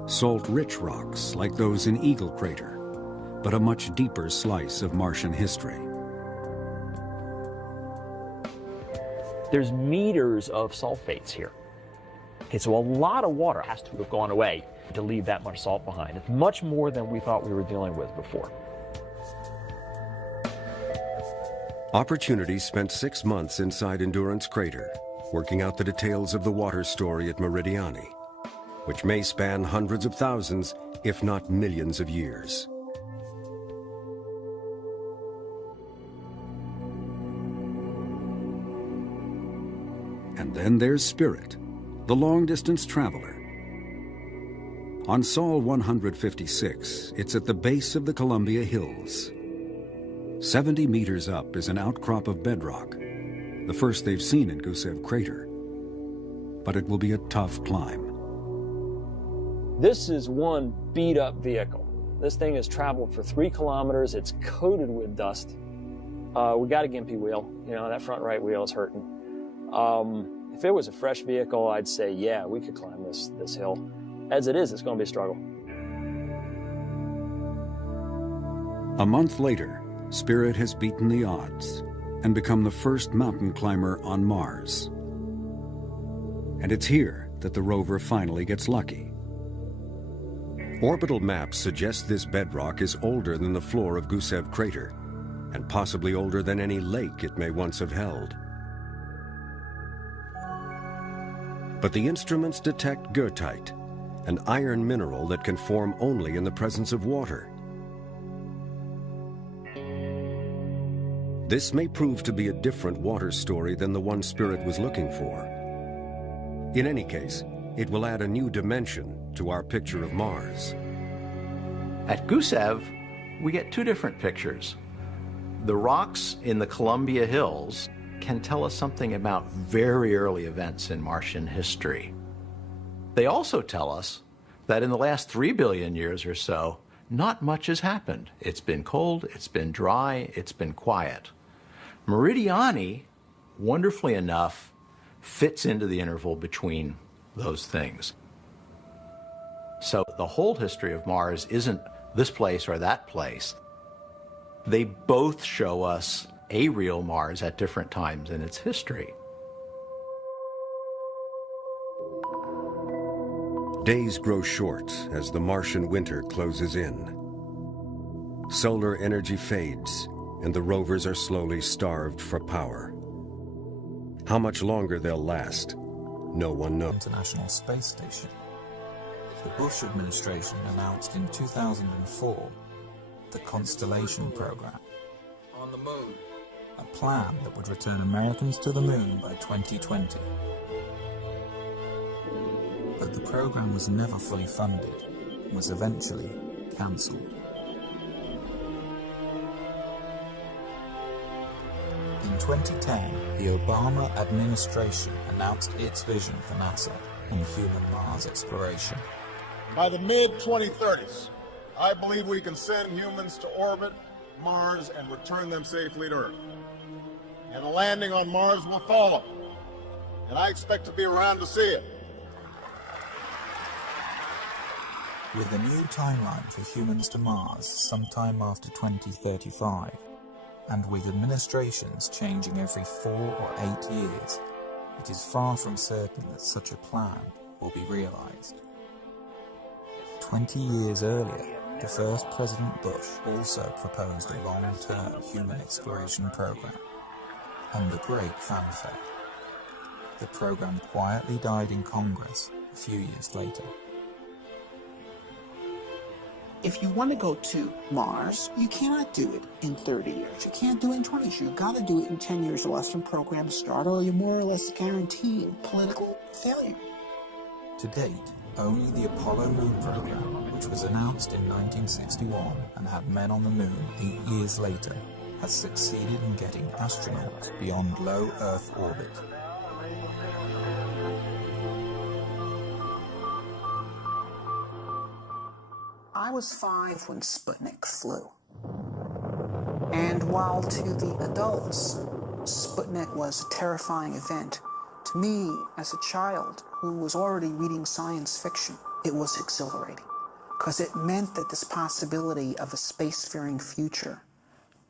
Salt-rich rocks like those in Eagle Crater, but a much deeper slice of Martian history. There's meters of sulfates here. Okay, so a lot of water has to have gone away to leave that much salt behind. It's much more than we thought we were dealing with before. Opportunity spent 6 months inside Endurance Crater, working out the details of the water story at Meridiani, which may span hundreds of thousands, if not millions of years. And then there's Spirit, the long-distance traveler. On Sol 156, it's at the base of the Columbia Hills. 70 meters up is an outcrop of bedrock, the first they've seen in Gusev Crater. But it will be a tough climb. This is one beat-up vehicle. This thing has traveled for 3 kilometers. It's coated with dust. We got a gimpy wheel. You know, that front right wheel is hurting. If it was a fresh vehicle, I'd say, yeah, we could climb this hill. As it is, it's going to be a struggle. A month later, Spirit has beaten the odds and become the first mountain climber on Mars. And it's here that the rover finally gets lucky. Orbital maps suggest this bedrock is older than the floor of Gusev Crater, and possibly older than any lake it may once have held. But the instruments detect goethite, an iron mineral that can form only in the presence of water. This may prove to be a different water story than the one Spirit was looking for. In any case, it will add a new dimension to our picture of Mars. At Gusev, we get 2 different pictures. The rocks in the Columbia Hills can tell us something about very early events in Martian history. They also tell us that in the last 3 billion years or so, not much has happened. It's been cold, it's been dry, it's been quiet. Meridiani, wonderfully enough, fits into the interval between those things. So the whole history of Mars isn't this place or that place. They both show us a real Mars at different times in its history. Days grow short as the Martian winter closes in. Solar energy fades, and the rovers are slowly starved for power. How much longer they'll last, no one knows. International Space Station. The Bush administration announced in 2004 the Constellation Program. On the moon. A plan that would return Americans to the moon by 2020. But the program was never fully funded and was eventually cancelled. In 2010, the Obama administration announced its vision for NASA on human Mars exploration. By the mid-2030s, I believe we can send humans to orbit Mars and return them safely to Earth. And a landing on Mars will follow. And I expect to be around to see it. With a new timeline for humans to Mars sometime after 2035, and with administrations changing every 4 or 8 years, it is far from certain that such a plan will be realized. 20 years earlier, the first President Bush also proposed a long-term human exploration program, under great fanfare. The program quietly died in Congress a few years later. If you want to go to Mars, you cannot do it in 30 years. You can't do it in 20 years. You've got to do it in 10 years or less from program start, or you're more or less guaranteeing political failure. To date, only the Apollo Moon program, which was announced in 1961 and had men on the moon 8 years later, has succeeded in getting astronauts beyond low Earth orbit. I was 5 when Sputnik flew. And while to the adults, Sputnik was a terrifying event, to me, as a child who was already reading science fiction, it was exhilarating, because it meant that this possibility of a spacefaring future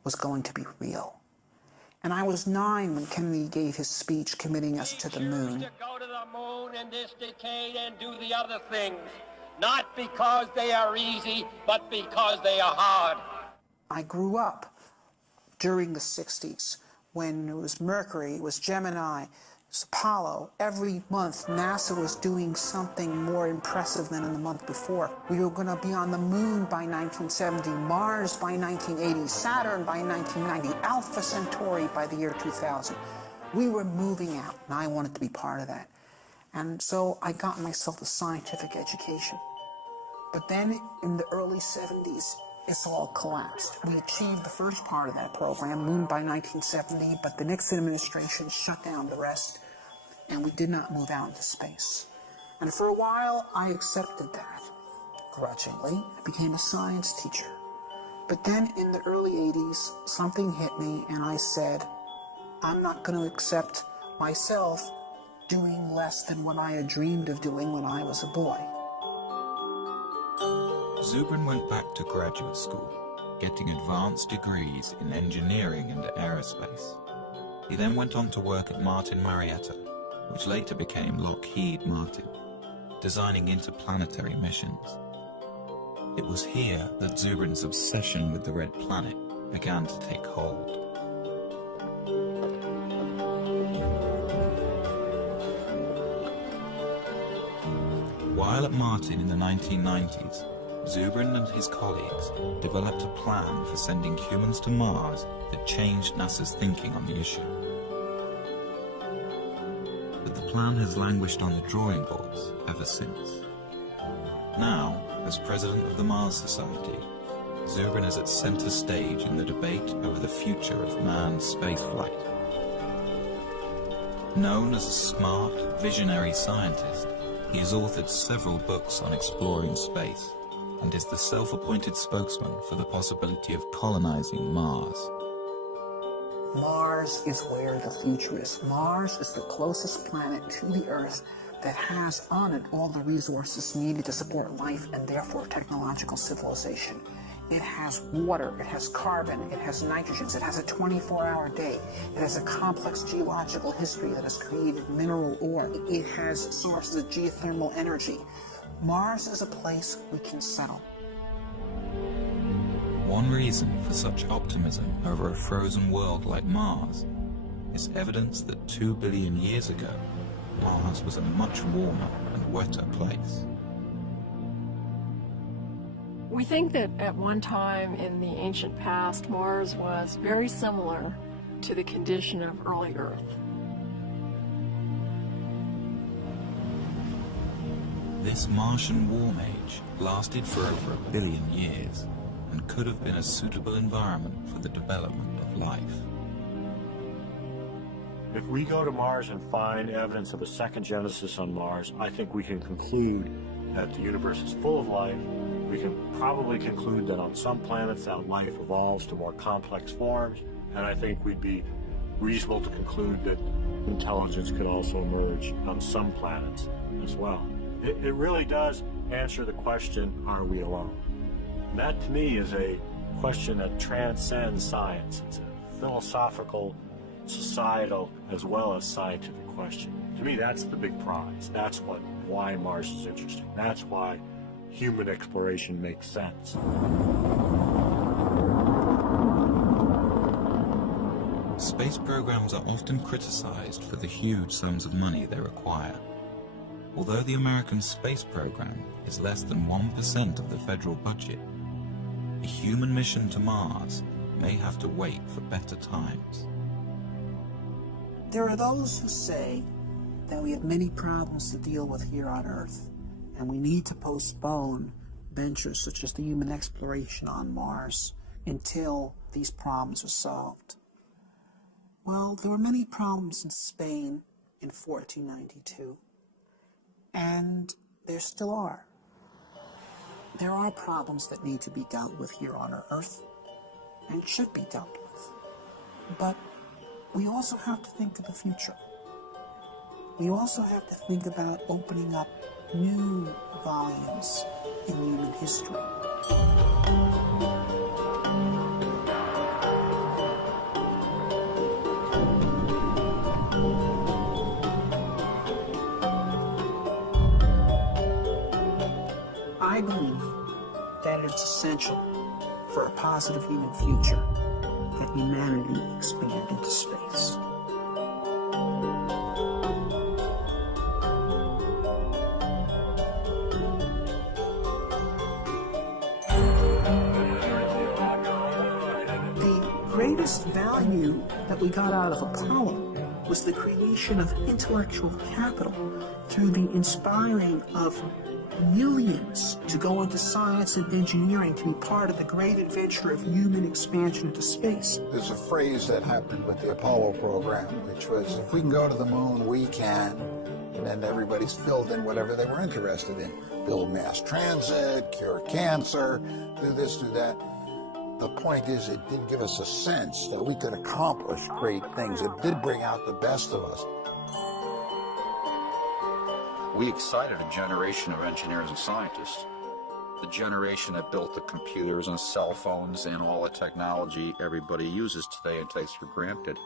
was going to be real. And I was 9 when Kennedy gave his speech committing us to the moon. To go to the moon in this decade and do the other things, not because they are easy, but because they are hard. I grew up during the 60s when it was Mercury, it was Gemini, it was Apollo. Every month, NASA was doing something more impressive than in the month before. We were going to be on the moon by 1970, Mars by 1980, Saturn by 1990, Alpha Centauri by the year 2000. We were moving out, and I wanted to be part of that. And so I got myself a scientific education. But then in the early 70s, it's all collapsed. We achieved the first part of that program, Moon by 1970, but the Nixon administration shut down the rest, and we did not move out into space. And for a while, I accepted that, grudgingly. I became a science teacher. But then in the early 80s, something hit me, and I said, I'm not going to accept myself doing less than what I had dreamed of doing when I was a boy. Zubrin went back to graduate school, getting advanced degrees in engineering and aerospace. He then went on to work at Martin Marietta, which later became Lockheed Martin, designing interplanetary missions. It was here that Zubrin's obsession with the Red Planet began to take hold. While at Martin in the 1990s, Zubrin and his colleagues developed a plan for sending humans to Mars that changed NASA's thinking on the issue. But the plan has languished on the drawing boards ever since. Now, as president of the Mars Society, Zubrin is at center stage in the debate over the future of manned spaceflight. Known as a smart, visionary scientist, he has authored several books on exploring space, and is the self-appointed spokesman for the possibility of colonizing Mars. Mars is where the future is. Mars is the closest planet to the Earth that has on it all the resources needed to support life and therefore technological civilization. It has water, it has carbon, it has nitrogens, it has a 24-hour day, it has a complex geological history that has created mineral ore, it has sources of geothermal energy. Mars is a place we can settle. One reason for such optimism over a frozen world like Mars is evidence that 2 billion years ago, Mars was a much warmer and wetter place. We think that at one time in the ancient past, Mars was very similar to the condition of early Earth. This Martian warm age lasted for over 1 billion years and could have been a suitable environment for the development of life. If we go to Mars and find evidence of a second Genesis on Mars, I think we can conclude that the universe is full of life. We can probably conclude that on some planets that life evolves to more complex forms, and I think we'd be reasonable to conclude that intelligence could also emerge on some planets as well. It really does answer the question, are we alone? And that, to me, is a question that transcends science. It's a philosophical, societal, as well as scientific question. To me, that's the big prize. That's why Mars is interesting. That's why human exploration makes sense. Space programs are often criticized for the huge sums of money they require. Although the American space program is less than 1% of the federal budget, a human mission to Mars may have to wait for better times. There are those who say that we have many problems to deal with here on Earth, and we need to postpone ventures such as the human exploration on Mars until these problems are solved. Well, there were many problems in Spain in 1492. And there still are. There are problems that need to be dealt with here on Earth, and should be dealt with. But we also have to think of the future. We also have to think about opening up new volumes in human history. I believe that it's essential for a positive human future that humanity expand into space. The greatest value that we got out of Apollo was the creation of intellectual capital through the inspiring of millions to go into science and engineering to be part of the great adventure of human expansion into space. There's a phrase that happened with the Apollo program, which was, if we can go to the moon, we can. And then everybody's filled in whatever they were interested in. Build mass transit, cure cancer, do this, do that. The point is, it did give us a sense that we could accomplish great things. It did bring out the best of us. We excited a generation of engineers and scientists. The generation that built the computers and cell phones and all the technology everybody uses today and takes for granted.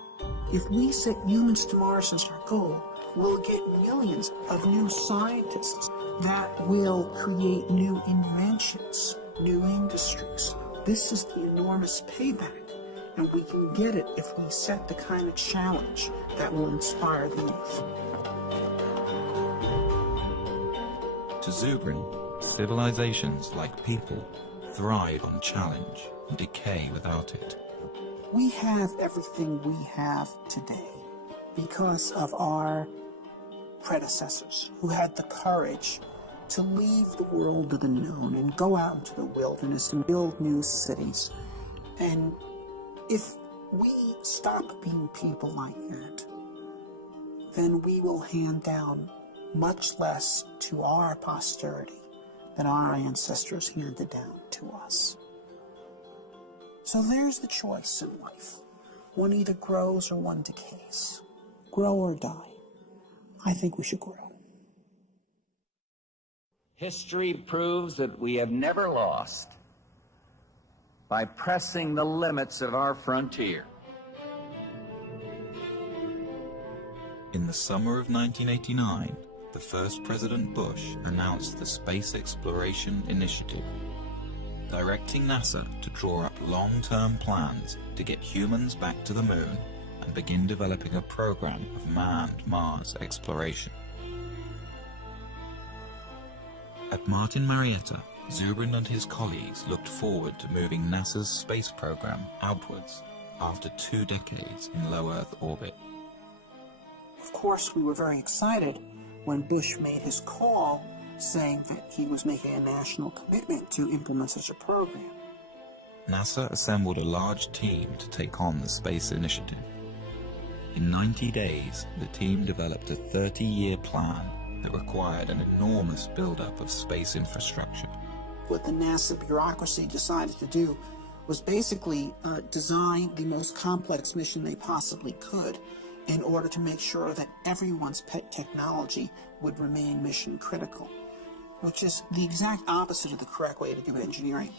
If we set humans to Mars as our goal, we'll get millions of new scientists that will create new inventions, new industries. This is the enormous payback, and we can get it if we set the kind of challenge that will inspire the youth. To Zubrin, civilizations, like people, thrive on challenge and decay without it. We have everything we have today because of our predecessors who had the courage to leave the world of the known and go out into the wilderness and build new cities. And if we stop being people like that, then we will hand down much less to our posterity than our ancestors handed down to us. So there's the choice in life. One either grows or one decays. Grow or die. I think we should grow. History proves that we have never lost by pressing the limits of our frontier. In the summer of 1989, the first President Bush announced the Space Exploration Initiative, directing NASA to draw up long-term plans to get humans back to the moon and begin developing a program of manned Mars exploration. At Martin Marietta, Zubrin and his colleagues looked forward to moving NASA's space program outwards after 2 decades in low Earth orbit. Of course, we were very excited when Bush made his call saying that he was making a national commitment to implement such a program. NASA assembled a large team to take on the space initiative. In 90 days, the team developed a 30-year plan that required an enormous buildup of space infrastructure. What the NASA bureaucracy decided to do was basically design the most complex mission they possibly could in order to make sure that everyone's pet technology would remain mission critical, which is the exact opposite of the correct way to do engineering.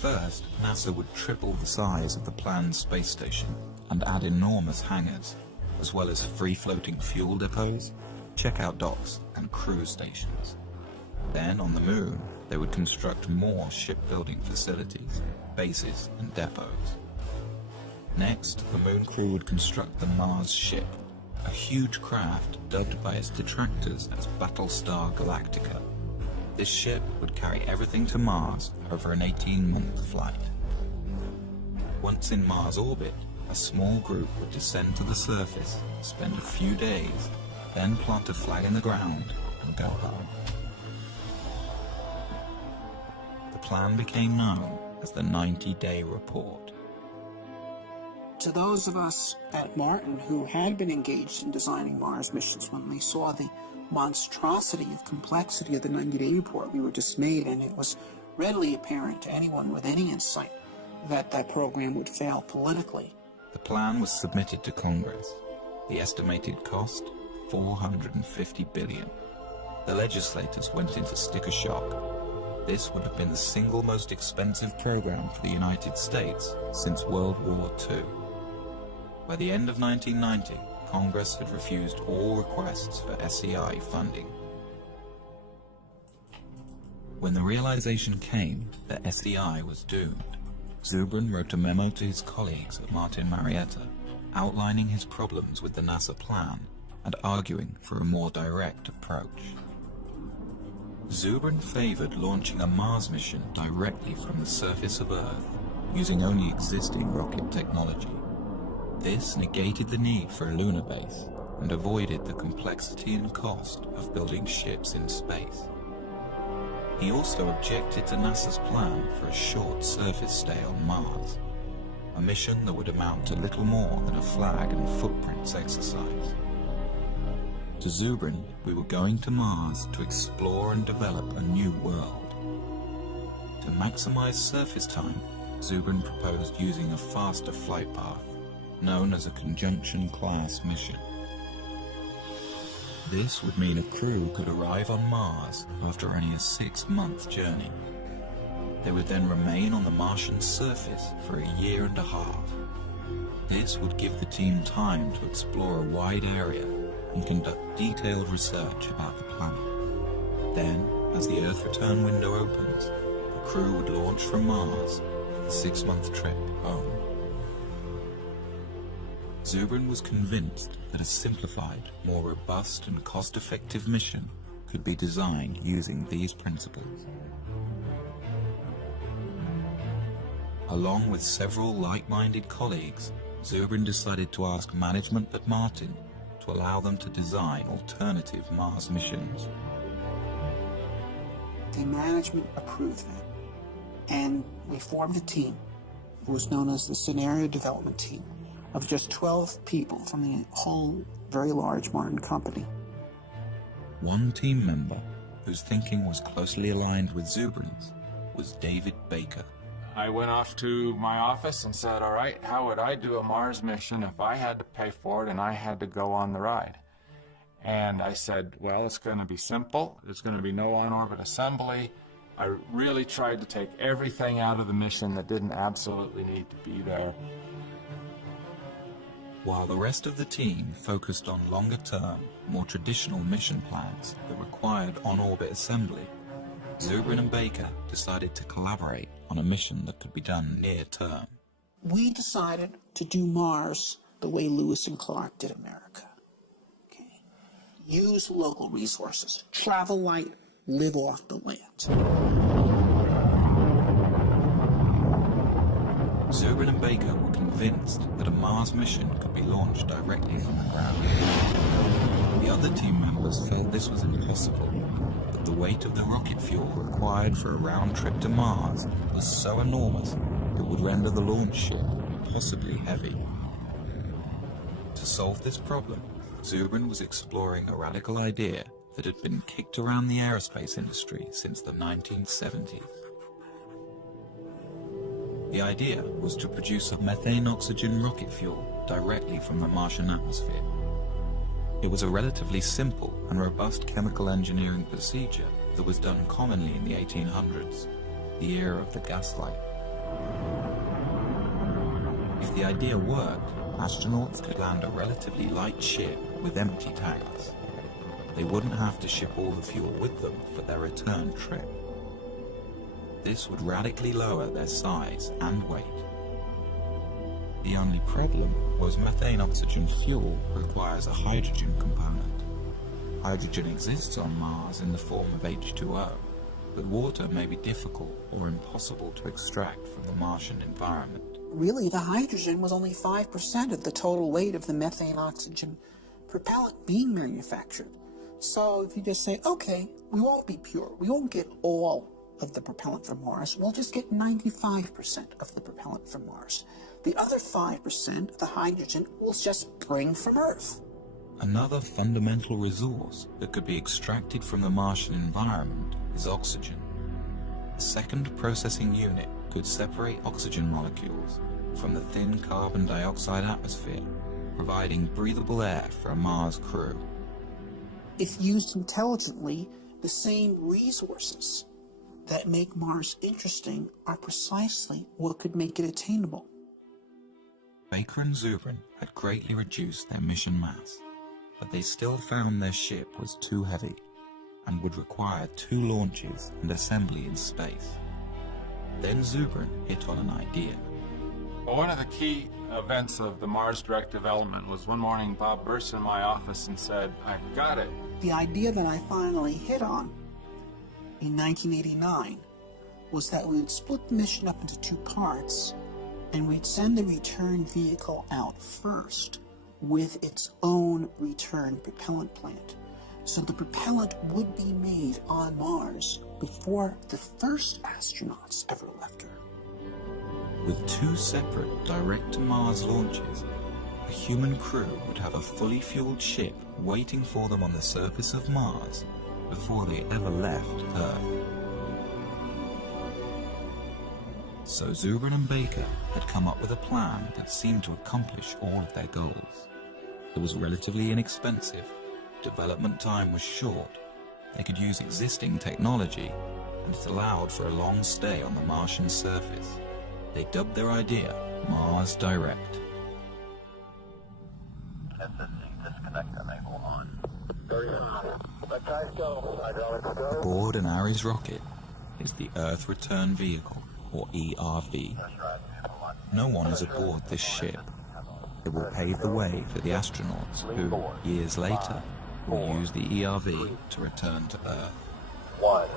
First, NASA would triple the size of the planned space station and add enormous hangars, as well as free-floating fuel depots, checkout docks, and crew stations. Then, on the moon, they would construct more shipbuilding facilities, bases, and depots. Next, the moon crew would construct the Mars ship, a huge craft dubbed by its detractors as Battlestar Galactica. This ship would carry everything to Mars over an 18-month flight. Once in Mars orbit, a small group would descend to the surface, spend a few days, then plant a flag in the ground and go home. The plan became known as the 90-day report. to those of us at Martin who had been engaged in designing Mars missions, when we saw the monstrosity of complexity of the 90-day report, we were dismayed, and it was readily apparent to anyone with any insight that that program would fail politically. The plan was submitted to Congress. The estimated cost, $450 billion. The legislators went into sticker shock. This would have been the single most expensive program for the United States since World War II. By the end of 1990, Congress had refused all requests for SEI funding. When the realization came that SEI was doomed, Zubrin wrote a memo to his colleagues at Martin Marietta, outlining his problems with the NASA plan and arguing for a more direct approach. Zubrin favored launching a Mars mission directly from the surface of Earth, using only existing rocket technology. This negated the need for a lunar base and avoided the complexity and cost of building ships in space. He also objected to NASA's plan for a short surface stay on Mars, a mission that would amount to little more than a flag and footprints exercise. To Zubrin, we were going to Mars to explore and develop a new world. To maximize surface time, Zubrin proposed using a faster flight path, known as a conjunction-class mission. This would mean a crew could arrive on Mars after only a 6-month journey. They would then remain on the Martian surface for a year and a half. This would give the team time to explore a wide area and conduct detailed research about the planet. Then, as the Earth return window opens, the crew would launch from Mars for the 6-month trip home. Zubrin was convinced that a simplified, more robust and cost-effective mission could be designed using these principles. Along with several like-minded colleagues, Zubrin decided to ask management at Martin to allow them to design alternative Mars missions. The management approved that, and we formed a team. It was known as the Scenario Development Team, of just 12 people from the whole very large Martin company. One team member, whose thinking was closely aligned with Zubrin's, was David Baker. I went off to my office and said, all right, how would I do a Mars mission if I had to pay for it and I had to go on the ride? And I said, well, it's going to be simple. There's going to be no on-orbit assembly. I really tried to take everything out of the mission that didn't absolutely need to be there. While the rest of the team focused on longer-term, more traditional mission plans that required on-orbit assembly, Zubrin and Baker decided to collaborate on a mission that could be done near-term. We decided to do Mars the way Lewis and Clark did America. Okay. Use local resources, travel light, live off the land. Zubrin and Baker were convinced that a Mars mission could be launched directly from the ground. The other team members felt this was impossible, that the weight of the rocket fuel required for a round trip to Mars was so enormous it would render the launch ship impossibly heavy. To solve this problem, Zubrin was exploring a radical idea that had been kicked around the aerospace industry since the 1970s. The idea was to produce a methane-oxygen rocket fuel directly from the Martian atmosphere. It was a relatively simple and robust chemical engineering procedure that was done commonly in the 1800s, the era of the gaslight. If the idea worked, astronauts could land a relatively light ship with empty tanks. They wouldn't have to ship all the fuel with them for their return trip. This would radically lower their size and weight. The only problem was methane-oxygen fuel requires a hydrogen component. Hydrogen exists on Mars in the form of H2O, but water may be difficult or impossible to extract from the Martian environment. Really, the hydrogen was only 5% of the total weight of the methane-oxygen propellant being manufactured. So if you just say, okay, we won't be pure, we won't get all of the propellant from Mars, we'll just get 95% of the propellant from Mars. The other 5%, the hydrogen, we'll just bring from Earth. Another fundamental resource that could be extracted from the Martian environment is oxygen. A second processing unit could separate oxygen molecules from the thin carbon dioxide atmosphere, providing breathable air for a Mars crew. If used intelligently, the same resources that make Mars interesting are precisely what could make it attainable. Baker and Zubrin had greatly reduced their mission mass, but they still found their ship was too heavy and would require 2 launches and assembly in space. Then Zubrin hit on an idea. One of the key events of the Mars Direct development was one morning Bob burst in my office and said, "I've got it." The idea that I finally hit on in 1989 was that we would split the mission up into 2 parts, and we'd send the return vehicle out first with its own return propellant plant. So the propellant would be made on Mars before the first astronauts ever left Earth. With 2 separate direct-to-Mars launches, a human crew would have a fully fueled ship waiting for them on the surface of Mars before they ever left Earth. So Zubrin and Baker had come up with a plan that seemed to accomplish all of their goals. It was relatively inexpensive, development time was short, they could use existing technology, and it allowed for a long stay on the Martian surface. They dubbed their idea Mars Direct. Aboard an Ares rocket is the Earth Return Vehicle, or ERV. No one is aboard this ship. It will pave the way for the astronauts who, years later, will use the ERV to return to Earth. 1.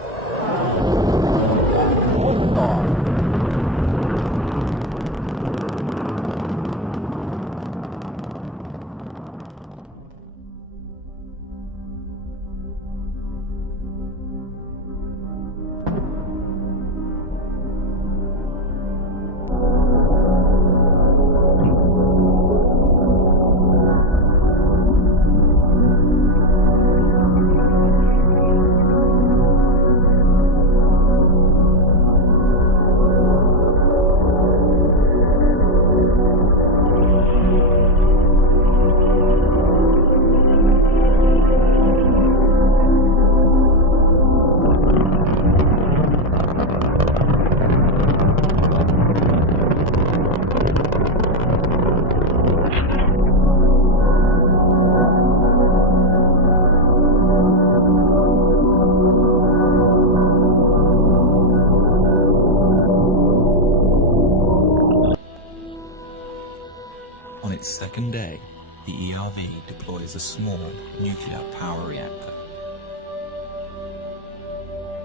Second day, the ERV deploys a small nuclear power reactor.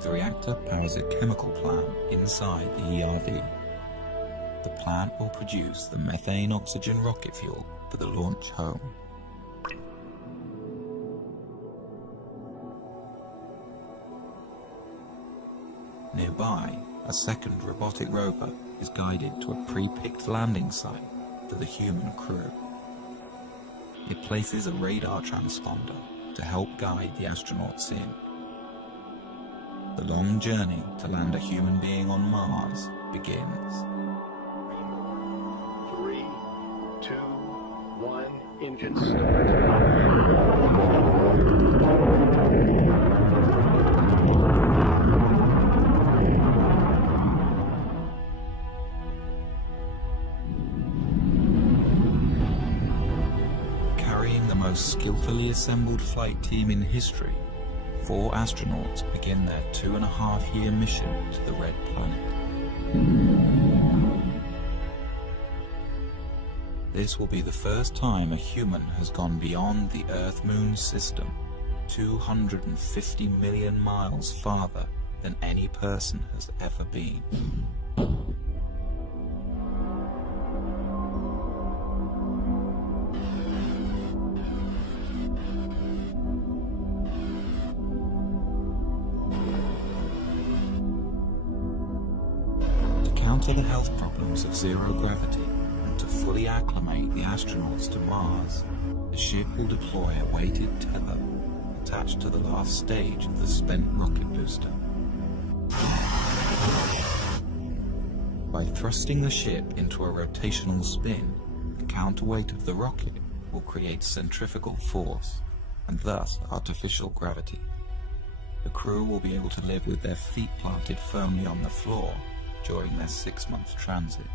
The reactor powers a chemical plant inside the ERV. The plant will produce the methane-oxygen rocket fuel for the launch home. Nearby, a second robotic rover is guided to a pre-picked landing site for the human crew. It places a radar transponder to help guide the astronauts in. The long journey to land a human being on Mars begins. 3, 2, 1, engine start. Most skillfully assembled flight team in history, 4 astronauts begin their 2.5-year mission to the Red Planet. This will be the first time a human has gone beyond the Earth-Moon system, 250 million miles farther than any person has ever been. counter the health problems of zero gravity and to fully acclimate the astronauts to Mars, the ship will deploy a weighted tether attached to the last stage of the spent rocket booster. By thrusting the ship into a rotational spin, the counterweight of the rocket will create centrifugal force and thus artificial gravity. The crew will be able to live with their feet planted firmly on the floor during their 6-month transit.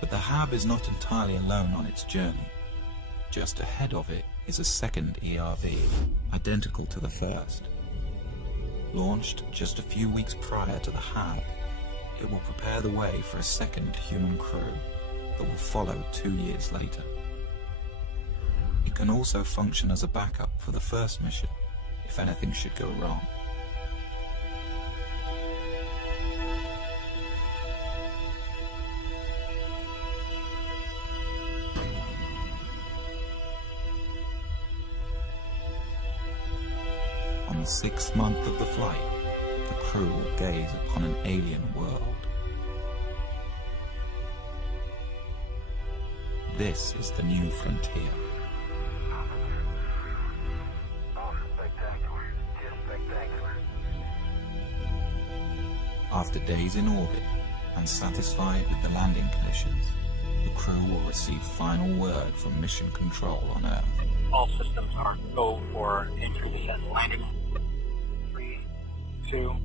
But the HAB is not entirely alone on its journey. Just ahead of it is a second ERV, identical to the first. Launched just a few weeks prior to the HAB, it will prepare the way for a second human crew that will follow 2 years later. It can also function as a backup for the first mission if anything should go wrong. On the 6th month of the flight, the crew will gaze upon an alien world. This is the new frontier. After days in orbit and satisfied with the landing conditions, the crew will receive final word from Mission Control on Earth. All systems are go for entry and landing. 3, 2,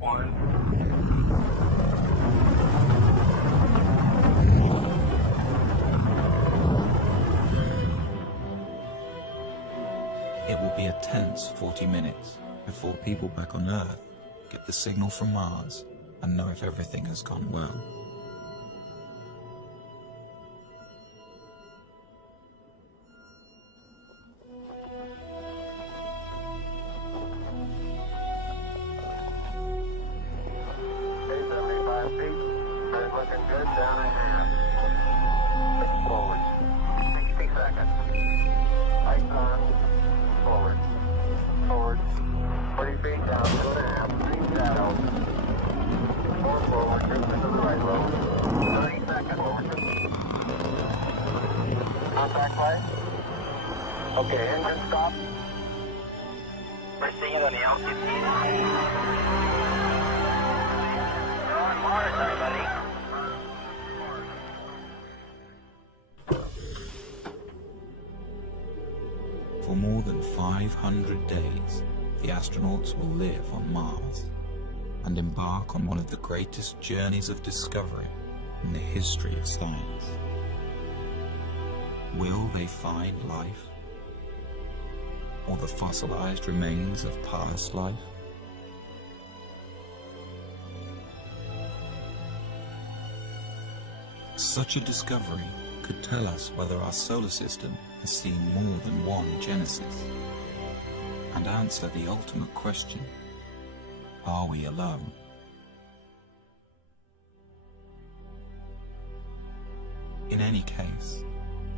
1. It will be a tense 40 minutes before people back on Earth get the signal from Mars and know if everything has gone well. Looking good, down and half. Forward. 60 seconds. Lights on. Forward. Forward. 40 feet down, 2.5. 3 shadows. 4 forward. Drift into the right low. 30 seconds. Forward. Contact light. Okay, engine stop. We're seeing it on the altitude. We're on Mars, everybody. For more than 500 days, the astronauts will live on Mars and embark on one of the greatest journeys of discovery in the history of science. Will they find life? Or the fossilized remains of past life? Such a discovery could tell us whether our solar system has seen more than one Genesis, and answer the ultimate question: are we alone? In any case,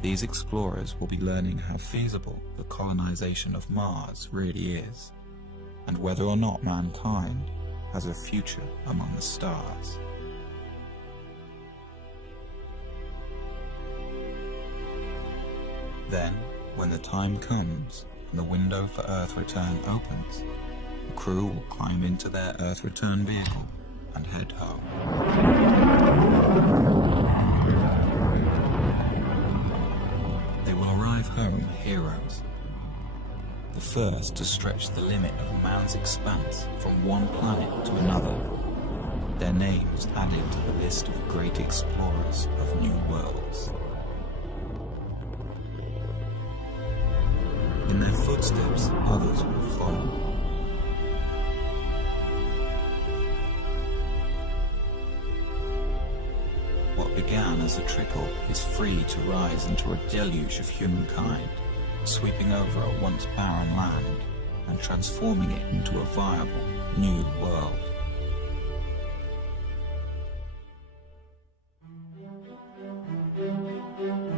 these explorers will be learning how feasible the colonization of Mars really is, and whether or not mankind has a future among the stars. Then, when the time comes and the window for Earth return opens, the crew will climb into their Earth return vehicle and head home. They will arrive home heroes, the first to stretch the limit of man's expanse from one planet to another, their names added to the list of great explorers of new worlds. In their footsteps, others will follow. What began as a trickle is free to rise into a deluge of humankind, sweeping over a once barren land and transforming it into a viable new world.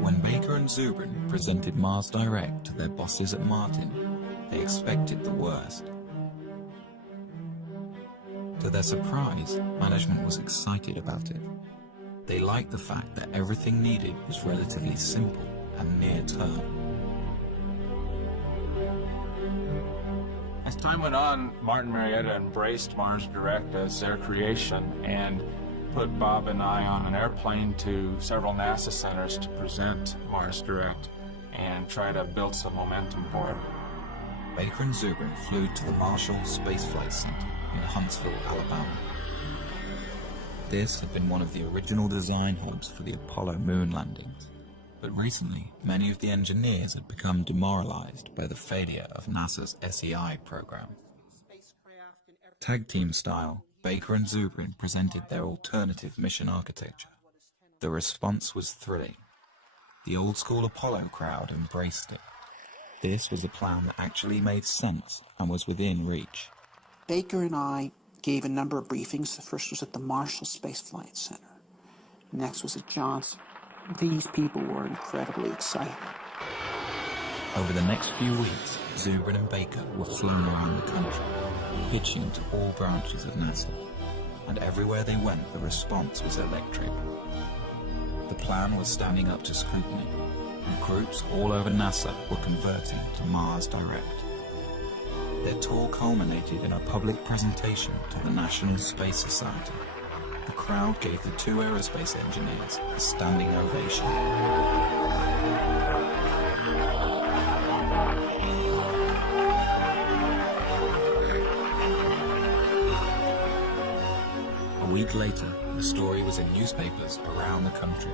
When Baker and Zubrin presented Mars Direct to their bosses at Martin, they expected the worst. To their surprise, management was excited about it. They liked the fact that everything needed was relatively simple and near-term. As time went on, Martin Marietta embraced Mars Direct as their creation and put Bob and I on an airplane to several NASA centers to present Mars Direct and try to build some momentum for it. Baker and Zubrin flew to the Marshall Space Flight Center in Huntsville, Alabama. This had been one of the original design hubs for the Apollo moon landings, but recently many of the engineers had become demoralized by the failure of NASA's SEI program. Tag team style, Baker and Zubrin presented their alternative mission architecture. The response was thrilling. The old-school Apollo crowd embraced it. This was a plan that actually made sense and was within reach. Baker and I gave a number of briefings. The first was at the Marshall Space Flight Center. Next was at Johnson. These people were incredibly excited. Over the next few weeks, Zubrin and Baker were flown around the country, pitching to all branches of NASA. And everywhere they went, the response was electric. The plan was standing up to scrutiny, and groups all over NASA were converting to Mars Direct. Their tour culminated in a public presentation to the National Space Society. The crowd gave the two aerospace engineers a standing ovation. A week later, the story was in newspapers around the country.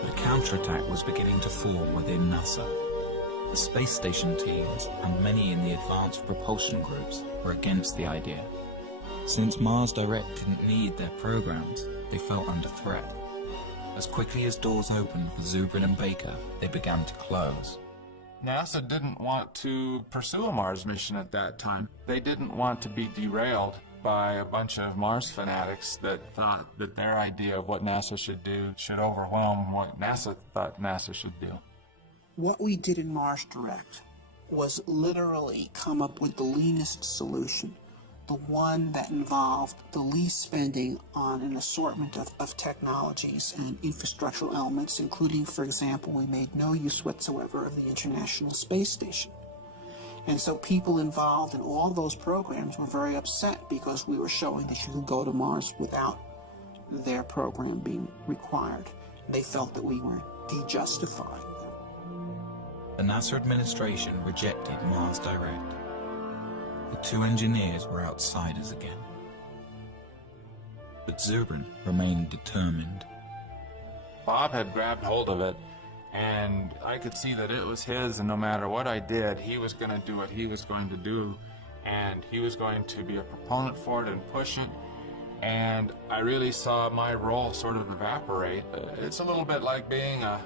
But a counterattack was beginning to form within NASA. The space station teams and many in the advanced propulsion groups were against the idea. Since Mars Direct didn't need their programs, they felt under threat. As quickly as doors opened for Zubrin and Baker, they began to close. NASA didn't want to pursue a Mars mission at that time. They didn't want to be derailed by a bunch of Mars fanatics that thought that their idea of what NASA should do should overwhelm what NASA thought NASA should do. What we did in Mars Direct was literally come up with the leanest solution, the one that involved the least spending on an assortment of technologies and infrastructural elements, including, for example, we made no use whatsoever of the International Space Station. And so people involved in all those programs were very upset because we were showing that you could go to Mars without their program being required. They felt that we were de-justifying. The NASA administration rejected Mars Direct. The two engineers were outsiders again. But Zubrin remained determined. Bob had grabbed hold of it, and I could see that it was his, and no matter what I did, he was going to do what he was going to do, and he was going to be a proponent for it and push it. And I really saw my role sort of evaporate. It's a little bit like being a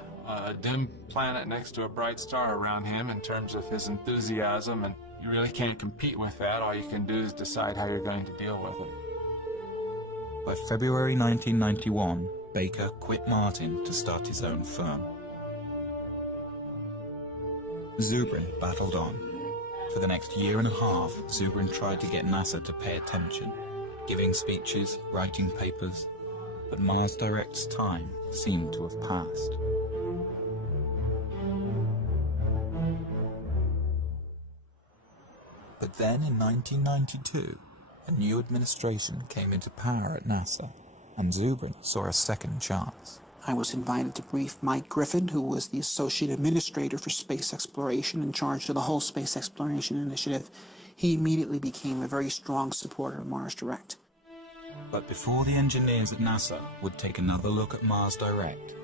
dim planet next to a bright star around him in terms of his enthusiasm, and you really can't compete with that. All you can do is decide how you're going to deal with it. By February 1991, Baker quit Martin to start his own firm. Zubrin battled on. For the next year and a half, Zubrin tried to get NASA to pay attention, giving speeches, writing papers, but Mars Direct's time seemed to have passed. But then in 1992, a new administration came into power at NASA, and Zubrin saw a second chance. I was invited to brief Mike Griffin, who was the Associate Administrator for Space Exploration in charge of the whole Space Exploration Initiative. He immediately became a very strong supporter of Mars Direct. But before the engineers at NASA would take another look at Mars Direct,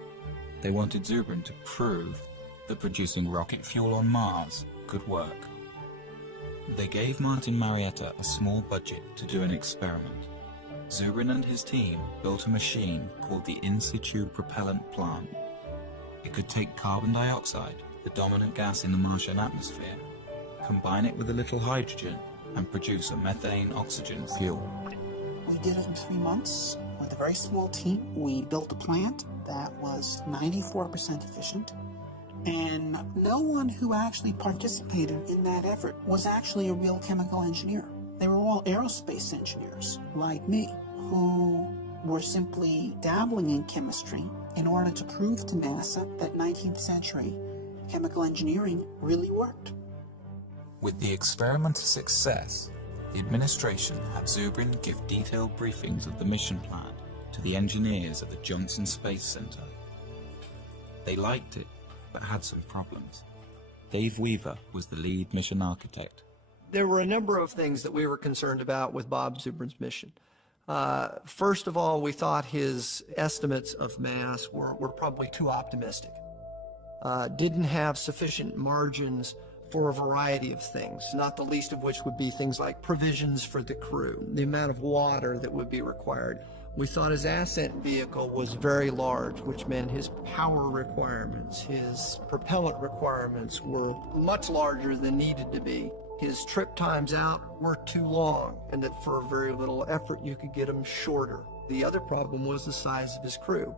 they wanted Zubrin to prove that producing rocket fuel on Mars could work. They gave Martin Marietta a small budget to do an experiment. Zubrin and his team built a machine called the In Situ Propellant Plant. It could take carbon dioxide, the dominant gas in the Martian atmosphere, combine it with a little hydrogen, and produce a methane-oxygen fuel. We did it in 3 months. With a very small team, we built a plant that was 94% efficient, And no one who actually participated in that effort was actually a real chemical engineer. They were all aerospace engineers, like me, who were simply dabbling in chemistry in order to prove to NASA that 19th century chemical engineering really worked. With the experiment a success, the administration had Zubrin give detailed briefings of the mission plan to the engineers at the Johnson Space Center. They liked it, but had some problems. Dave Weaver was the lead mission architect. There were a number of things that we were concerned about with Bob Zubrin's mission. First of all, we thought his estimates of mass were probably too optimistic. Didn't have sufficient margins for a variety of things, not the least of which would be things like provisions for the crew, the amount of water that would be required. We thought his ascent vehicle was very large, which meant his power requirements, his propellant requirements were much larger than needed to be. His trip times out were too long, and that for very little effort you could get them shorter. The other problem was the size of his crew.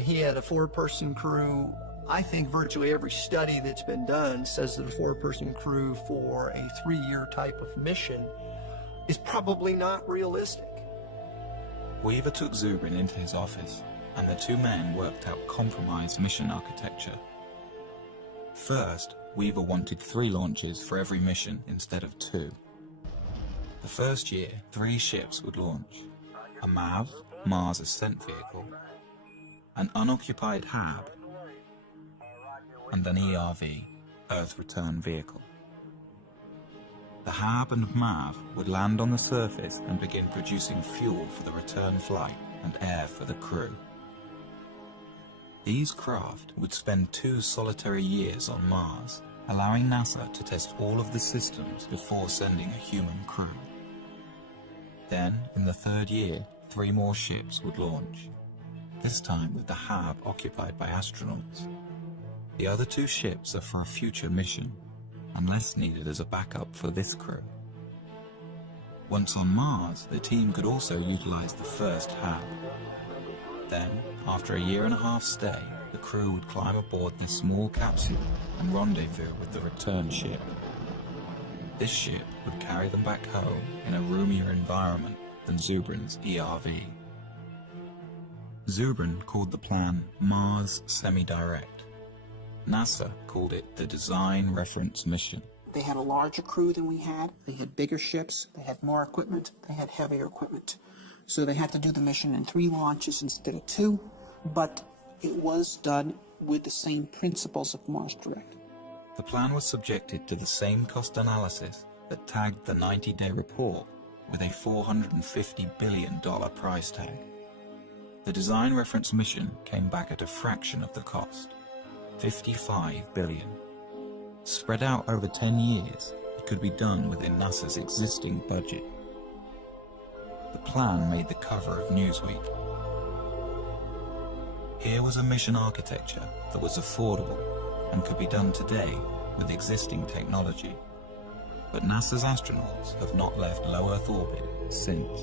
He had a 4-person crew. I think virtually every study that's been done says that a 4-person crew for a 3-year type of mission is probably not realistic. Weaver took Zubrin into his office, and the two men worked out compromise mission architecture. First, Weaver wanted 3 launches for every mission instead of 2. The first year, 3 ships would launch: a MAV, Mars Ascent Vehicle, an unoccupied HAB, and an ERV, Earth Return Vehicle. The HAB and MAV would land on the surface and begin producing fuel for the return flight and air for the crew. These craft would spend 2 solitary years on Mars, allowing NASA to test all of the systems before sending a human crew. Then, in the 3rd year, 3 more ships would launch, this time with the HAB occupied by astronauts. The other 2 ships are for a future mission, unless needed as a backup for this crew. Once on Mars, the team could also utilize the first HAB. Then, after a 1.5-year stay, the crew would climb aboard this small capsule and rendezvous with the return ship. This ship would carry them back home in a roomier environment than Zubrin's ERV. Zubrin called the plan Mars Semi-Direct. NASA called it the Design Reference Mission. They had a larger crew than we had. They had bigger ships. They had more equipment. They had heavier equipment. So they had to do the mission in 3 launches instead of 2, but it was done with the same principles of Mars Direct. The plan was subjected to the same cost analysis that tagged the 90-day report with a $450 billion price tag. The Design Reference Mission came back at a fraction of the cost, $55 billion. Spread out over 10 years, it could be done within NASA's existing budget. The plan made the cover of Newsweek. Here was a mission architecture that was affordable and could be done today with existing technology. But NASA's astronauts have not left low Earth orbit since.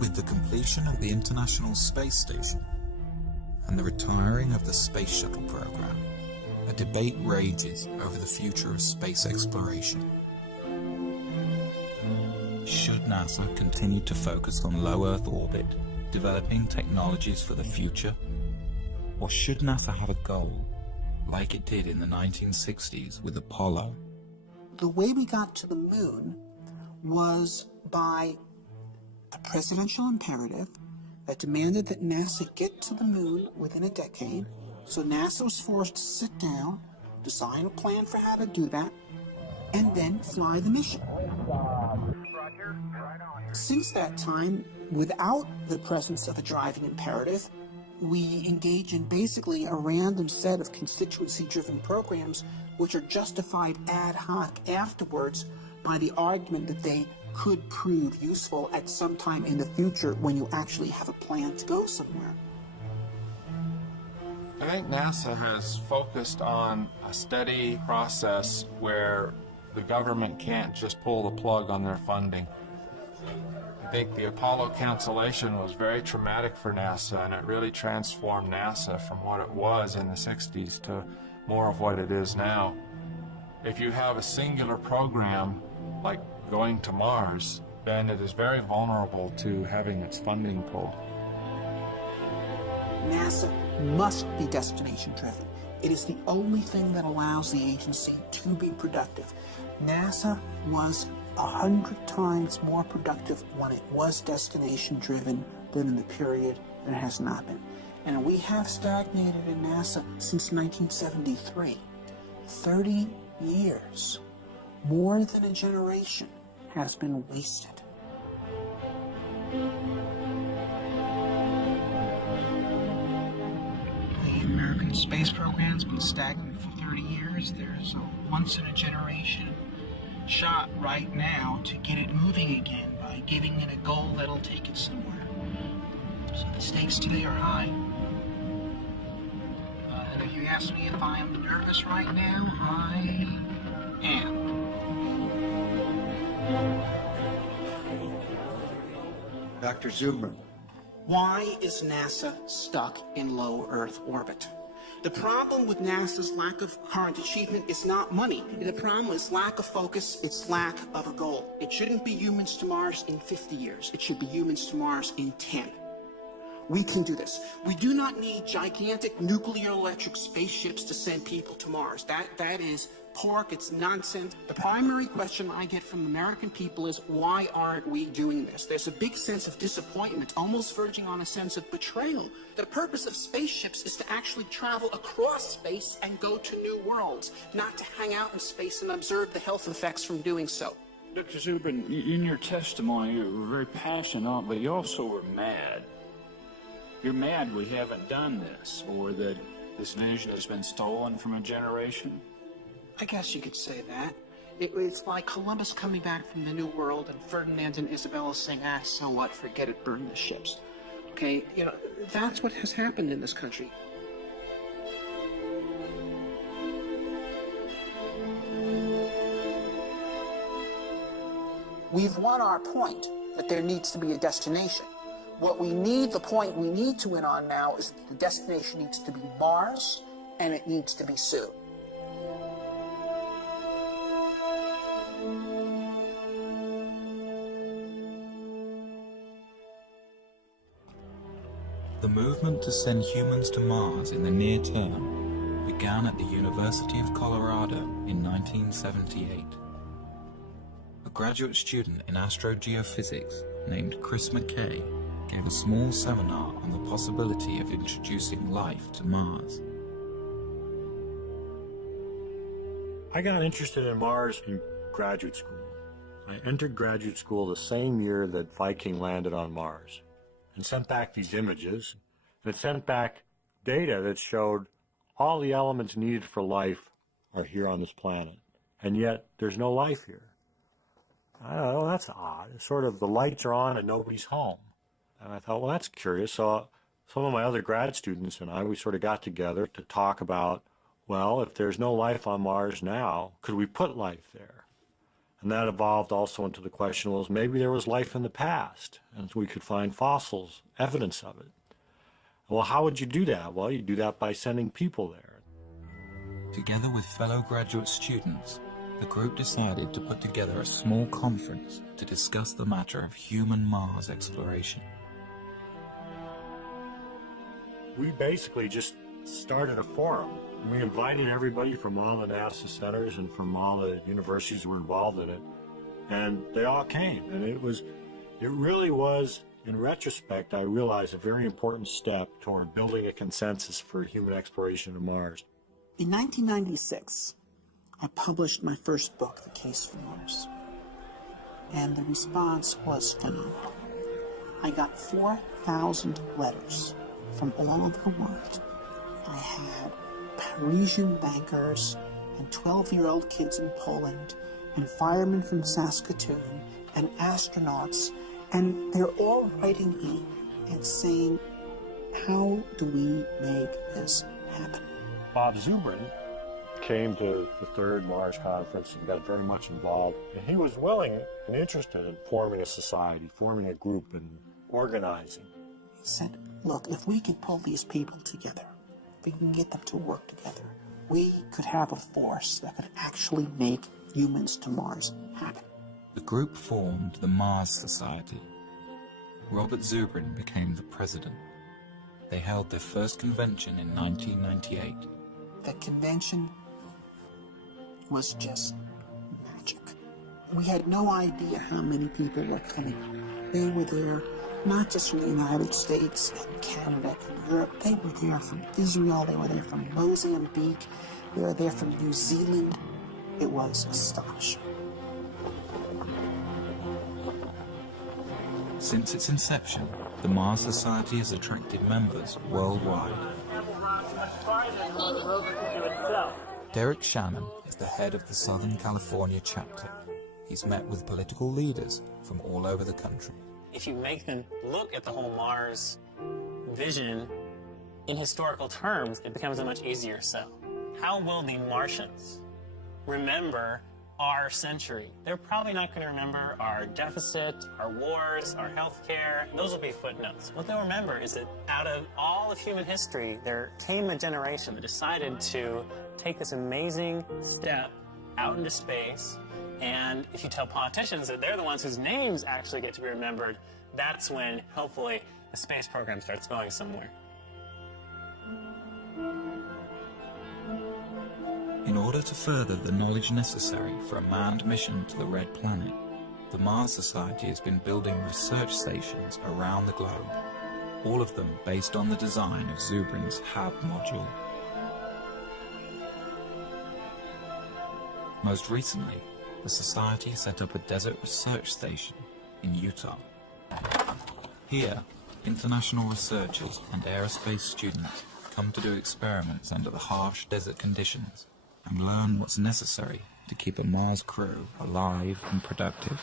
With the completion of the International Space Station and the retiring of the Space Shuttle program, a debate rages over the future of space exploration. Should NASA continue to focus on low Earth orbit, developing technologies for the future? Or should NASA have a goal, like it did in the 1960s with Apollo? The way we got to the moon was by a presidential imperative that demanded that NASA get to the moon within a decade. So NASA was forced to sit down, design a plan for how to do that, and then fly the mission. Since that time, without the presence of a driving imperative, we engage in basically a random set of constituency-driven programs which are justified ad hoc afterwards by the argument that they could prove useful at some time in the future when you actually have a plan to go somewhere. I think NASA has focused on a steady process where the government can't just pull the plug on their funding. I think the Apollo cancellation was very traumatic for NASA, and it really transformed NASA from what it was in the 60s to more of what it is now. If you have a singular program like going to Mars, then it is very vulnerable to having its funding pulled. NASA must be destination-driven. It is the only thing that allows the agency to be productive. NASA was 100 times more productive when it was destination-driven than in the period that it has not been. And we have stagnated in NASA since 1973. 30 years, more than a generation, has been wasted. The American space program's been stagnant for 30 years. There's a once-in-a-generation shot right now to get it moving again by giving it a goal that'll take it somewhere. So the stakes today are high. And if you ask me if I am nervous right now, I am. Dr. Zubrin. Why is NASA stuck in low Earth orbit? The problem with NASA's lack of current achievement is not money. The problem is lack of focus, it's lack of a goal. It shouldn't be humans to Mars in 50 years. It should be humans to Mars in 10. We can do this. We do not need gigantic nuclear electric spaceships to send people to Mars. That is pork, it's nonsense. The primary question I get from American people is, why aren't we doing this? There's a big sense of disappointment, almost verging on a sense of betrayal. The purpose of spaceships is to actually travel across space and go to new worlds, not to hang out in space and observe the health effects from doing so. Dr. Zubrin, in your testimony, you were very passionate, but you also were mad. You're mad we haven't done this, or that this vision has been stolen from a generation? I guess you could say that. It's like Columbus coming back from the New World and Ferdinand and Isabella saying, so what, forget it, burn the ships. Okay, that's what has happened in this country. We've won our point that there needs to be a destination. The point we need to win on now is that the destination needs to be Mars, and it needs to be soon. The movement to send humans to Mars in the near term began at the University of Colorado in 1978. A graduate student in astrogeophysics named Chris McKay gave a small seminar on the possibility of introducing life to Mars. I got interested in Mars in graduate school. I entered graduate school the same year that Viking landed on Mars and sent back these images, and it sent back data that showed all the elements needed for life are here on this planet, and yet there's no life here. I don't know, that's odd. It's sort of the lights are on and nobody's home. And I thought, well, that's curious. So some of my other grad students and I, we sort of got together to talk about, well, if there's no life on Mars now, could we put life there? And that evolved also into the question, well, maybe there was life in the past, and we could find fossils, evidence of it. Well, how would you do that? Well, you do that by sending people there. Together with fellow graduate students, the group decided to put together a small conference to discuss the matter of human Mars exploration. We basically just started a forum. We invited everybody from all the NASA centers and from all the universities who were involved in it, and they all came. And it really was, in retrospect, I realized a very important step toward building a consensus for human exploration of Mars. In 1996, I published my first book, The Case for Mars, and the response was phenomenal. I got 4,000 letters from all over the world. I had Parisian bankers and 12-year-old kids in Poland and firemen from Saskatoon and astronauts, and they're all writing in and saying, how do we make this happen? Bob Zubrin came to the third Mars conference and got very much involved. And he was willing and interested in forming a society, forming a group, and organizing. He said, look, if we can pull these people together, if we can get them to work together, we could have a force that could actually make humans to Mars happen. The group formed the Mars Society. Robert Zubrin became the president. They held their first convention in 1998. The convention was just magic. We had no idea how many people were coming. They were there not just from the United States and Canada and Europe. They were there from Israel. They were there from Mozambique. They were there from New Zealand. It was astonishing. Since its inception, the Mars Society has attracted members worldwide. Derek Shannon is the head of the Southern California chapter. He's met with political leaders from all over the country. If you make them look at the whole Mars vision in historical terms, it becomes a much easier sell. How will the Martians remember our century? They're probably not going to remember our deficit, our wars, our healthcare. Those will be footnotes. What they'll remember is that out of all of human history, there came a generation that decided to take this amazing step out into space. And if you tell politicians that they're the ones whose names actually get to be remembered, that's when, hopefully, the space program starts going somewhere. In order to further the knowledge necessary for a manned mission to the Red Planet, the Mars Society has been building research stations around the globe, all of them based on the design of Zubrin's HAB module. Most recently, the Society set up a desert research station in Utah. Here, international researchers and aerospace students come to do experiments under the harsh desert conditions and learn what's necessary to keep a Mars crew alive and productive.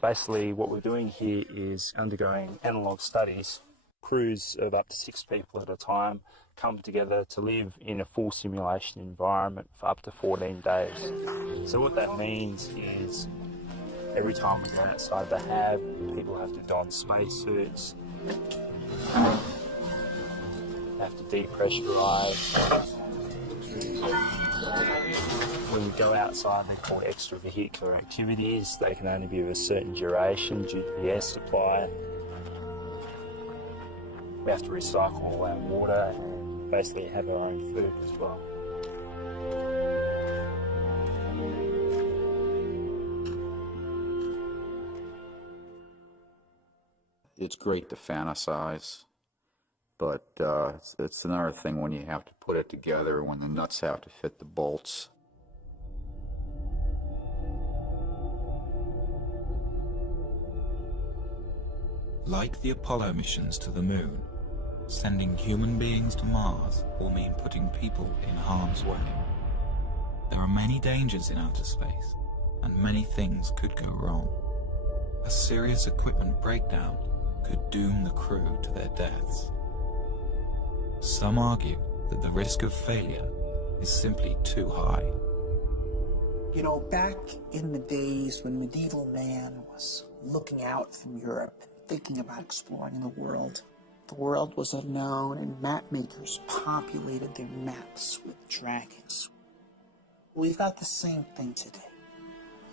Basically, what we're doing here is undergoing analog studies. Crews of up to 6 people at a time come together to live in a full simulation environment for up to 14 days. So what that means is every time we go outside the HAB, people have to don spacesuits, have to depressurize. When we go outside, they're called extravehicular activities. They can only be of a certain duration due to the air supply. We have to recycle all our water and basically have our own food as well. It's great to fantasize, but it's another thing when you have to put it together, when the nuts have to fit the bolts. Like the Apollo missions to the Moon, sending human beings to Mars will mean putting people in harm's way. There are many dangers in outer space, and many things could go wrong. A serious equipment breakdown could doom the crew to their deaths. Some argue that the risk of failure is simply too high. You know, back in the days when medieval man was looking out from Europe and thinking about exploring the world was unknown, and map makers populated their maps with dragons. We've got the same thing today.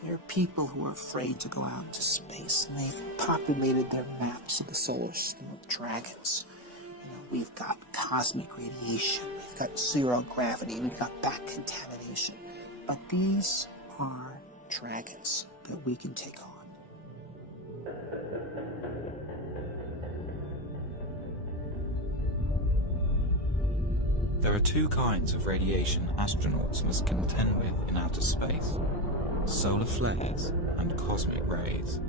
There are people who are afraid to go out into space, and they've populated their maps of the solar system with dragons. You know, we've got cosmic radiation, we've got zero gravity, we've got back contamination. But these are dragons that we can take on. There are two kinds of radiation astronauts must contend with in outer space: solar flares and cosmic rays.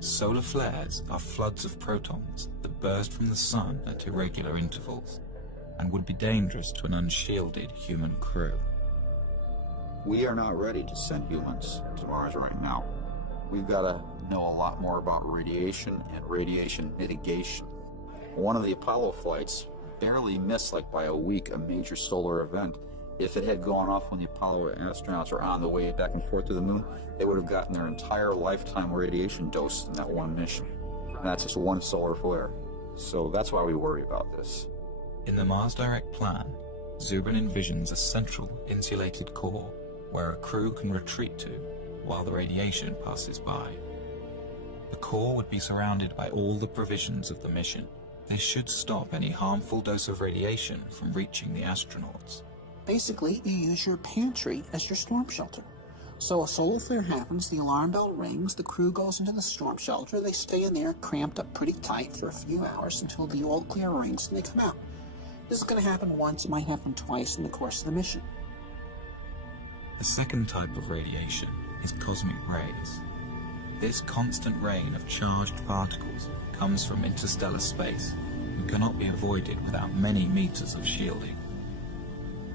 Solar flares are floods of protons that burst from the sun at irregular intervals and would be dangerous to an unshielded human crew. We are not ready to send humans to Mars right now. We've got to know a lot more about radiation and radiation mitigation. One of the Apollo flights barely missed, like by a week, a major solar event. If it had gone off when the Apollo astronauts were on the way back and forth to the moon, they would have gotten their entire lifetime radiation dose in that one mission. And that's just one solar flare. So that's why we worry about this. In the Mars Direct plan, Zubrin envisions a central insulated core where a crew can retreat to while the radiation passes by. The core would be surrounded by all the provisions of the mission. This should stop any harmful dose of radiation from reaching the astronauts. Basically, you use your pantry as your storm shelter. So a solar flare happens, the alarm bell rings, the crew goes into the storm shelter, they stay in there cramped up pretty tight for a few hours until the all clear rings and they come out. This is going to happen once, it might happen twice in the course of the mission. The second type of radiation is cosmic rays. This constant rain of charged particles comes from interstellar space and cannot be avoided without many meters of shielding.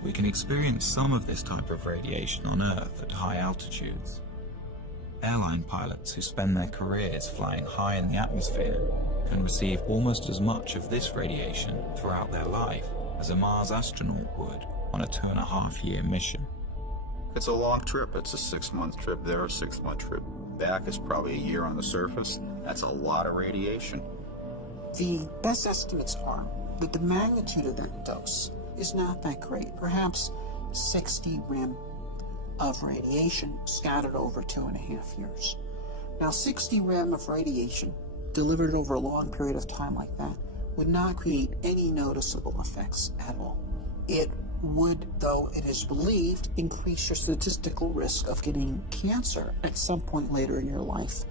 We can experience some of this type of radiation on Earth at high altitudes. Airline pilots who spend their careers flying high in the atmosphere can receive almost as much of this radiation throughout their life as a Mars astronaut would on a 2.5-year mission. It's a long trip. It's a 6-month trip there, a 6-month trip back. Is probably a year on the surface. That's a lot of radiation. The best estimates are that the magnitude of that dose is not that great, perhaps 60 rem of radiation scattered over 2.5 years. Now, 60 rem of radiation delivered over a long period of time like that would not create any noticeable effects at all. It would, though it is believed, increase your statistical risk of getting cancer at some point later in your life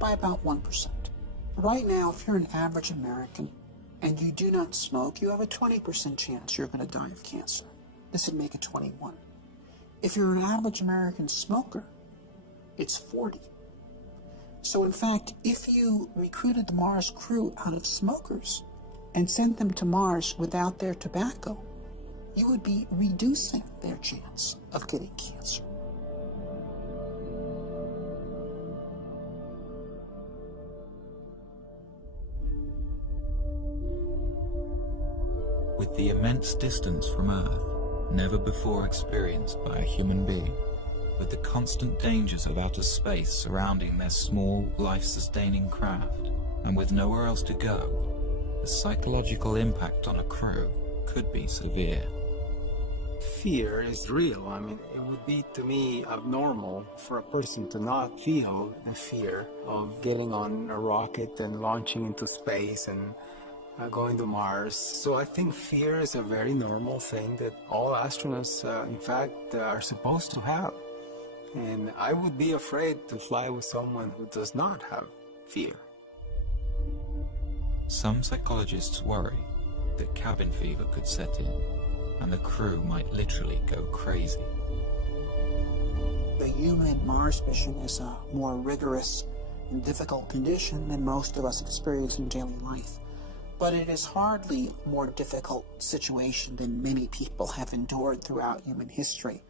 by about 1%. Right now, if you're an average American and you do not smoke, you have a 20% chance you're going to die of cancer. This would make it 21. If you're an average American smoker, it's 40. So in fact, if you recruited the Mars crew out of smokers and sent them to Mars without their tobacco, you would be reducing their chance of getting cancer. With the immense distance from Earth, never before experienced by a human being, with the constant dangers of outer space surrounding their small, life-sustaining craft, and with nowhere else to go, the psychological impact on a crew could be severe. Fear is real. I mean, it would be, to me, abnormal for a person to not feel the fear of getting on a rocket and launching into space and going to Mars. So I think fear is a very normal thing that all astronauts, in fact, are supposed to have. And I would be afraid to fly with someone who does not have fear. Some psychologists worry that cabin fever could set in, and the crew might literally go crazy. The human Mars mission is a more rigorous and difficult condition than most of us experience in daily life. But it is hardly a more difficult situation than many people have endured throughout human history.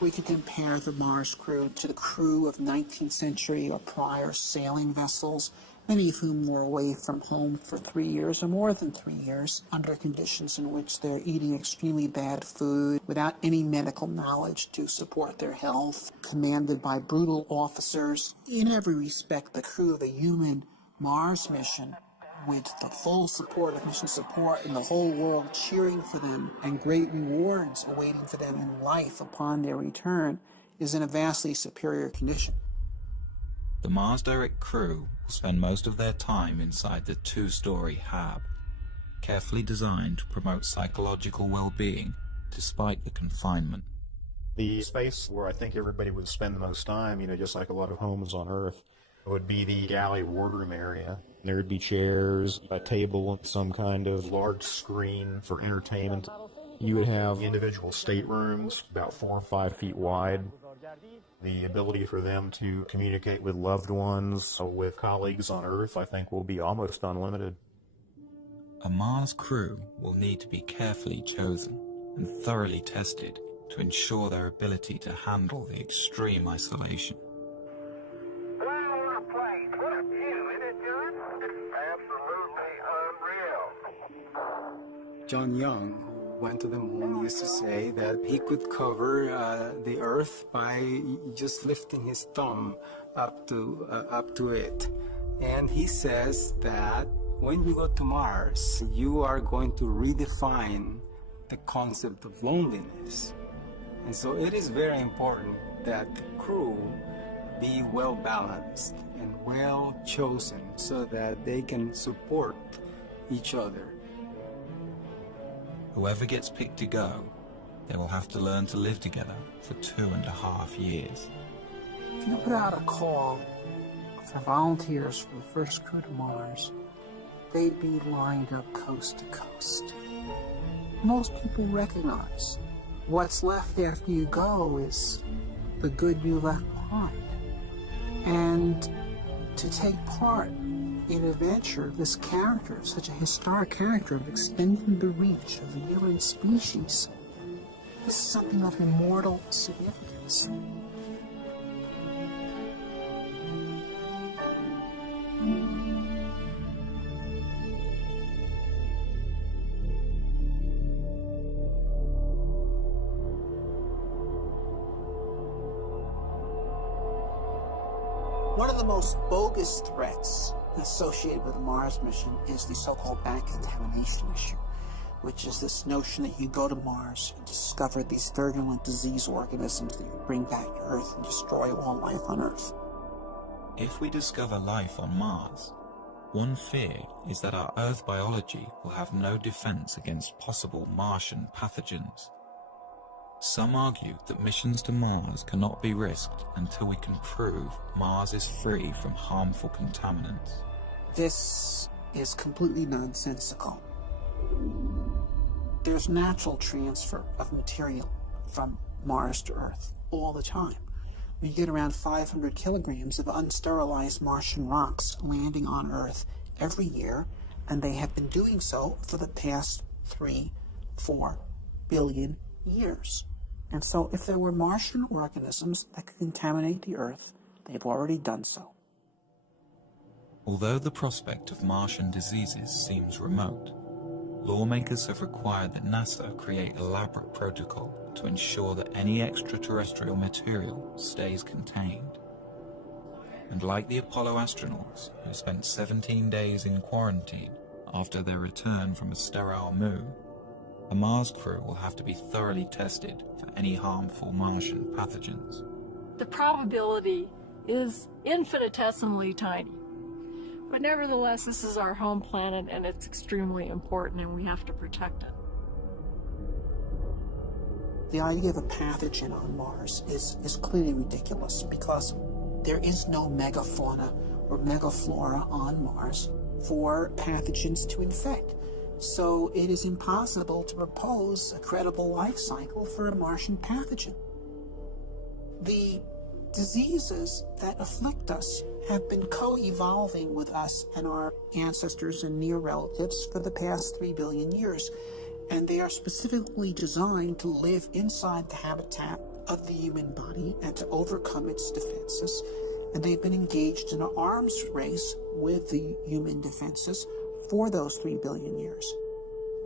We could compare the Mars crew to the crew of 19th century or prior sailing vessels, many of whom were away from home for 3 years or more than 3 years, under conditions in which they're eating extremely bad food, without any medical knowledge to support their health, commanded by brutal officers. In every respect, the crew of a human Mars mission, with the full support of mission support and the whole world cheering for them and great rewards awaiting for them in life upon their return, is in a vastly superior condition. The Mars Direct crew will spend most of their time inside the 2-story hab, carefully designed to promote psychological well-being despite the confinement. The space where I think everybody would spend the most time, just like a lot of homes on Earth, would be the galley wardroom area. There would be chairs, a table, some kind of large screen for entertainment. You would have individual staterooms, about 4 or 5 feet wide. The ability for them to communicate with loved ones, with colleagues on Earth, I think will be almost unlimited. A Mars crew will need to be carefully chosen and thoroughly tested to ensure their ability to handle the extreme isolation. John Young, who went to the moon, used to say that he could cover the Earth by just lifting his thumb up to it. And he says that when you go to Mars, you are going to redefine the concept of loneliness. And so it is very important that the crew be well balanced and well chosen so that they can support each other. Whoever gets picked to go, they will have to learn to live together for 2.5 years. If you put out a call for volunteers for the first crew to Mars, they'd be lined up coast to coast. Most people recognize what's left after you go is the good you left behind. And to take part in a venture of this character, such a historic character of extending the reach of the human species, this is something of immortal significance. One of the most bogus threats associated with the Mars mission is the so-called back contamination issue, which is this notion that you go to Mars and discover these virulent disease organisms that you bring back to Earth and destroy all life on Earth. If we discover life on Mars, one fear is that our Earth biology will have no defense against possible Martian pathogens. Some argue that missions to Mars cannot be risked until we can prove Mars is free from harmful contaminants. This is completely nonsensical. There's natural transfer of material from Mars to Earth all the time. We get around 500 kilograms of unsterilized Martian rocks landing on Earth every year, and they have been doing so for the past 3-4 billion years. And so if there were Martian organisms that could contaminate the Earth, they've already done so. Although the prospect of Martian diseases seems remote, lawmakers have required that NASA create elaborate protocol to ensure that any extraterrestrial material stays contained. And like the Apollo astronauts, who spent 17 days in quarantine after their return from a sterile moon, the Mars crew will have to be thoroughly tested for any harmful Martian pathogens. The probability is infinitesimally tiny. But nevertheless, this is our home planet and it's extremely important and we have to protect it. The idea of a pathogen on Mars is clearly ridiculous because there is no megafauna or megaflora on Mars for pathogens to infect. So it is impossible to propose a credible life cycle for a Martian pathogen. The diseases that afflict us have been co-evolving with us and our ancestors and near relatives for the past 3 billion years, and they are specifically designed to live inside the habitat of the human body and to overcome its defenses, and they've been engaged in an arms race with the human defenses for those 3 billion years.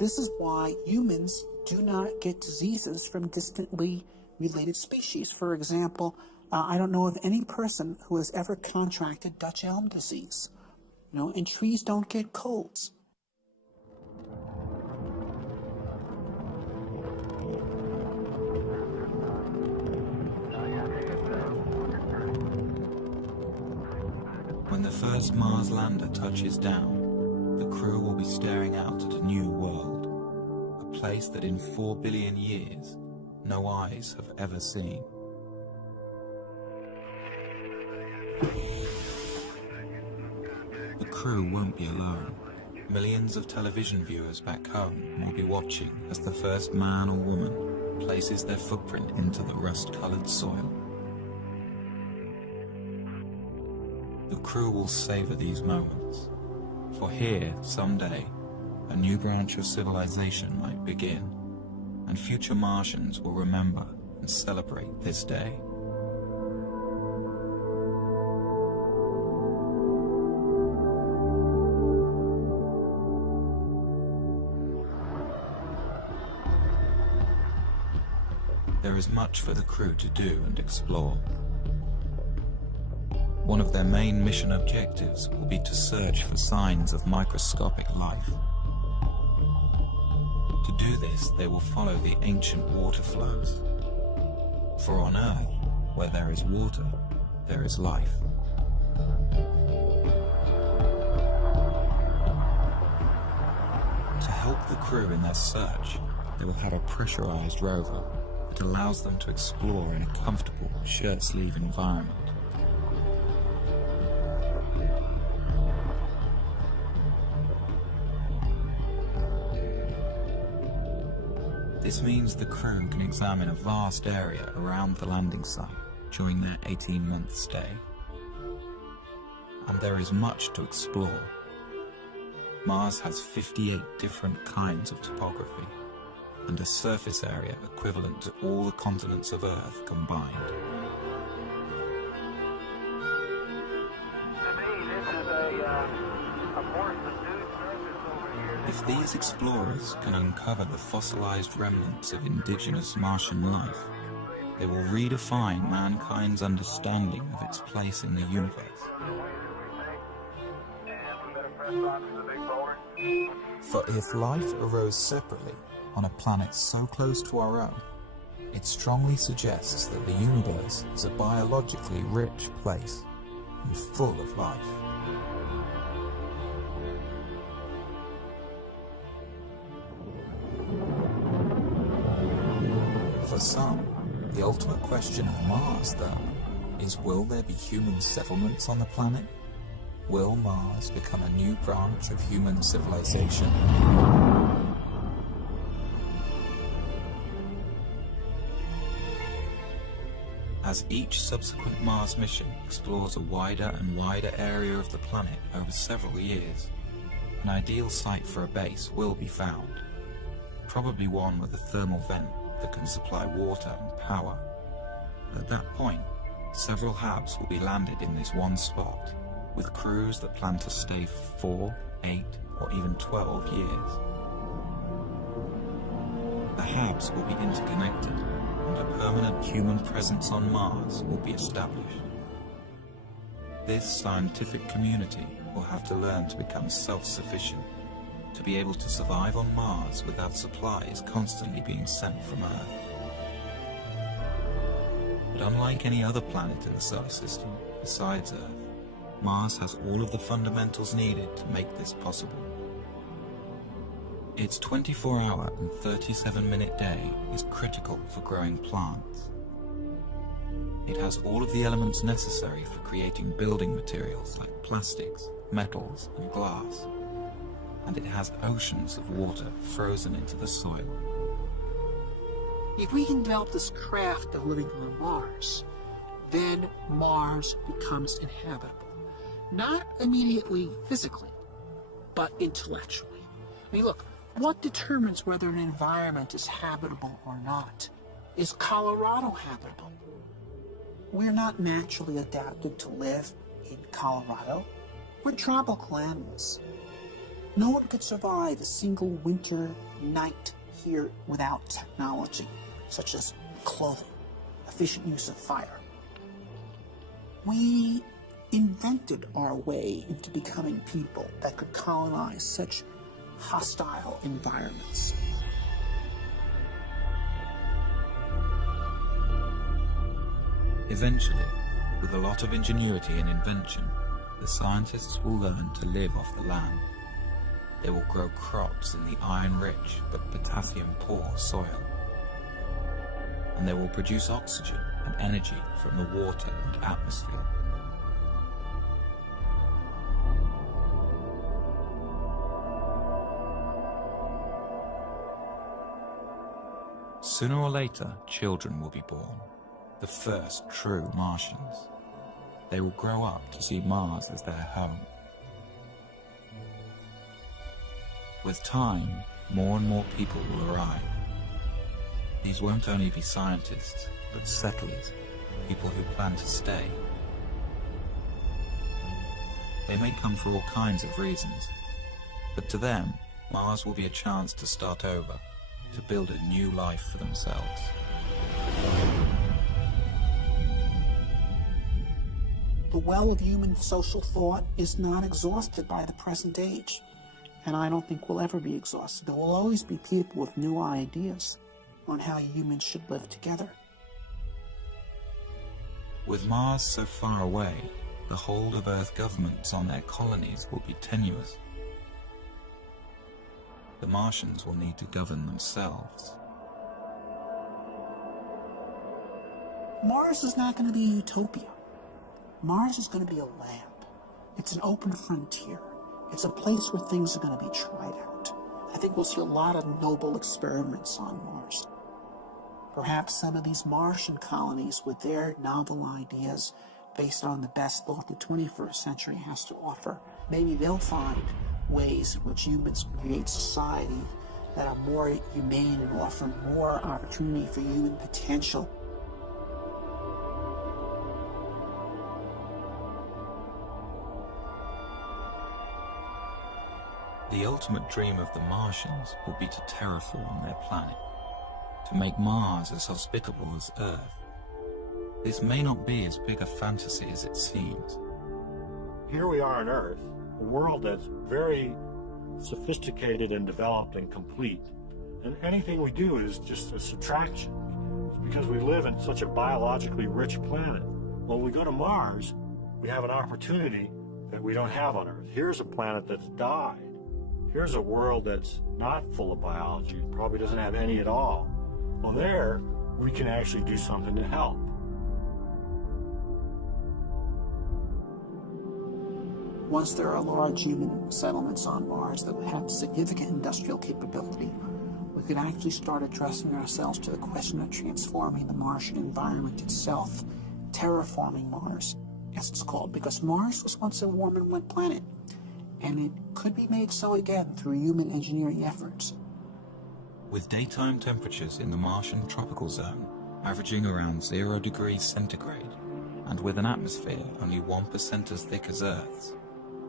This is why humans do not get diseases from distantly related species. For example, I don't know of any person who has ever contracted Dutch elm disease. And trees don't get colds. When the first Mars lander touches down, the crew will be staring out at a new world, a place that in 4 billion years, no eyes have ever seen. The crew won't be alone. Millions of television viewers back home will be watching as the first man or woman places their footprint into the rust-colored soil. The crew will savor these moments, for here, someday, a new branch of civilization might begin, and future Martians will remember and celebrate this day. There is much for the crew to do and explore. One of their main mission objectives will be to search for signs of microscopic life. To do this, they will follow the ancient water flows. For on Earth, where there is water, there is life. To help the crew in their search, they will have a pressurized rover that allows them to explore in a comfortable shirt-sleeve environment. This means the crew can examine a vast area around the landing site during their 18-month stay. And there is much to explore. Mars has 58 different kinds of topography, and a surface area equivalent to all the continents of Earth combined. If these explorers can uncover the fossilized remnants of indigenous Martian life, they will redefine mankind's understanding of its place in the universe. For if life arose separately on a planet so close to our own, it strongly suggests that the universe is a biologically rich place and full of life. For some, the ultimate question on Mars, though, is will there be human settlements on the planet? Will Mars become a new branch of human civilization? As each subsequent Mars mission explores a wider and wider area of the planet over several years, an ideal site for a base will be found, probably one with a thermal vent that can supply water and power. At that point, several HABs will be landed in this one spot, with crews that plan to stay for 4, 8, or even 12 years. The HABs will be interconnected, and a permanent human presence on Mars will be established. This scientific community will have to learn to become self-sufficient, to be able to survive on Mars without supplies constantly being sent from Earth. But unlike any other planet in the solar system besides Earth, Mars has all of the fundamentals needed to make this possible. Its 24-hour and 37-minute day is critical for growing plants. It has all of the elements necessary for creating building materials like plastics, metals, and glass. And it has oceans of water frozen into the soil. If we can develop this craft of living on Mars, then Mars becomes inhabitable. Not immediately physically, but intellectually. I mean, look, what determines whether an environment is habitable or not? Is Colorado habitable? We're not naturally adapted to live in Colorado. We're tropical animals. No one could survive a single winter night here without technology, such as clothing, efficient use of fire. We invented our way into becoming people that could colonize such hostile environments. Eventually, with a lot of ingenuity and invention, the scientists will learn to live off the land. They will grow crops in the iron-rich but potassium-poor soil. And they will produce oxygen and energy from the water and atmosphere. Sooner or later, children will be born, the first true Martians. They will grow up to see Mars as their home. With time, more and more people will arrive. These won't only be scientists, but settlers, people who plan to stay. They may come for all kinds of reasons, but to them, Mars will be a chance to start over, to build a new life for themselves. The well of human social thought is not exhausted by the present age, and I don't think will ever be exhausted. There will always be people with new ideas on how humans should live together. With Mars so far away, the hold of Earth governments on their colonies will be tenuous. The Martians will need to govern themselves. Mars is not going to be a utopia. Mars is going to be a lab. It's an open frontier. It's a place where things are going to be tried out. I think we'll see a lot of noble experiments on Mars. Perhaps some of these Martian colonies with their novel ideas based on the best thought the 21st century has to offer, maybe they'll find ways in which humans create society that are more humane and offer more opportunity for human potential. The ultimate dream of the Martians will be to terraform their planet, to make Mars as hospitable as Earth. This may not be as big a fantasy as it seems. Here we are on Earth, a world that's very sophisticated and developed and complete. And anything we do is just a subtraction. It's because we live in such a biologically rich planet. When we go to Mars, we have an opportunity that we don't have on Earth. Here's a planet that's died. Here's a world that's not full of biology, probably doesn't have any at all. Well, there, we can actually do something to help. Once there are large human settlements on Mars that would have significant industrial capability, we could actually start addressing ourselves to the question of transforming the Martian environment itself, terraforming Mars, as it's called, because Mars was once a warm and wet planet, and it could be made so again through human engineering efforts. With daytime temperatures in the Martian tropical zone averaging around 0 degrees centigrade, and with an atmosphere only 1% as thick as Earth's,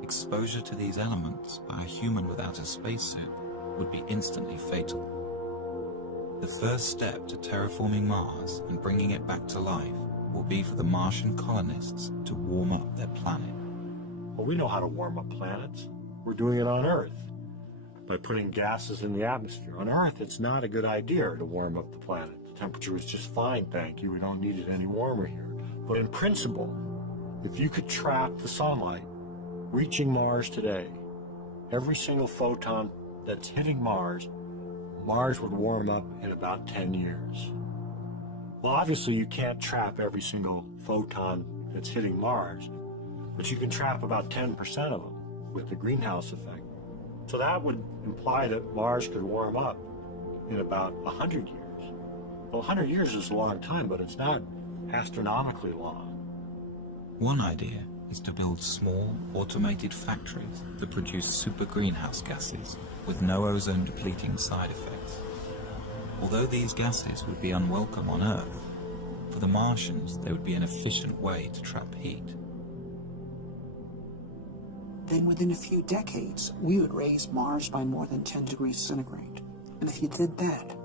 exposure to these elements by a human without a spacesuit would be instantly fatal. The first step to terraforming Mars and bringing it back to life will be for the Martian colonists to warm up their planet. Well, we know how to warm up planets. We're doing it on Earth by putting gases in the atmosphere. On Earth, it's not a good idea to warm up the planet. The temperature is just fine, thank you. We don't need it any warmer here. But in principle, if you could trap the sunlight reaching Mars today, every single photon that's hitting Mars, Mars would warm up in about 10 years. Well, obviously you can't trap every single photon that's hitting Mars, but you can trap about 10% of them with the greenhouse effect. So that would imply that Mars could warm up in about 100 years. Well, 100 years is a long time, but it's not astronomically long. One idea is to build small, automated factories that produce super greenhouse gases with no ozone-depleting side effects. Although these gases would be unwelcome on Earth, for the Martians they would be an efficient way to trap heat. Then within a few decades, we would raise Mars by more than 10 degrees centigrade. And if you did that,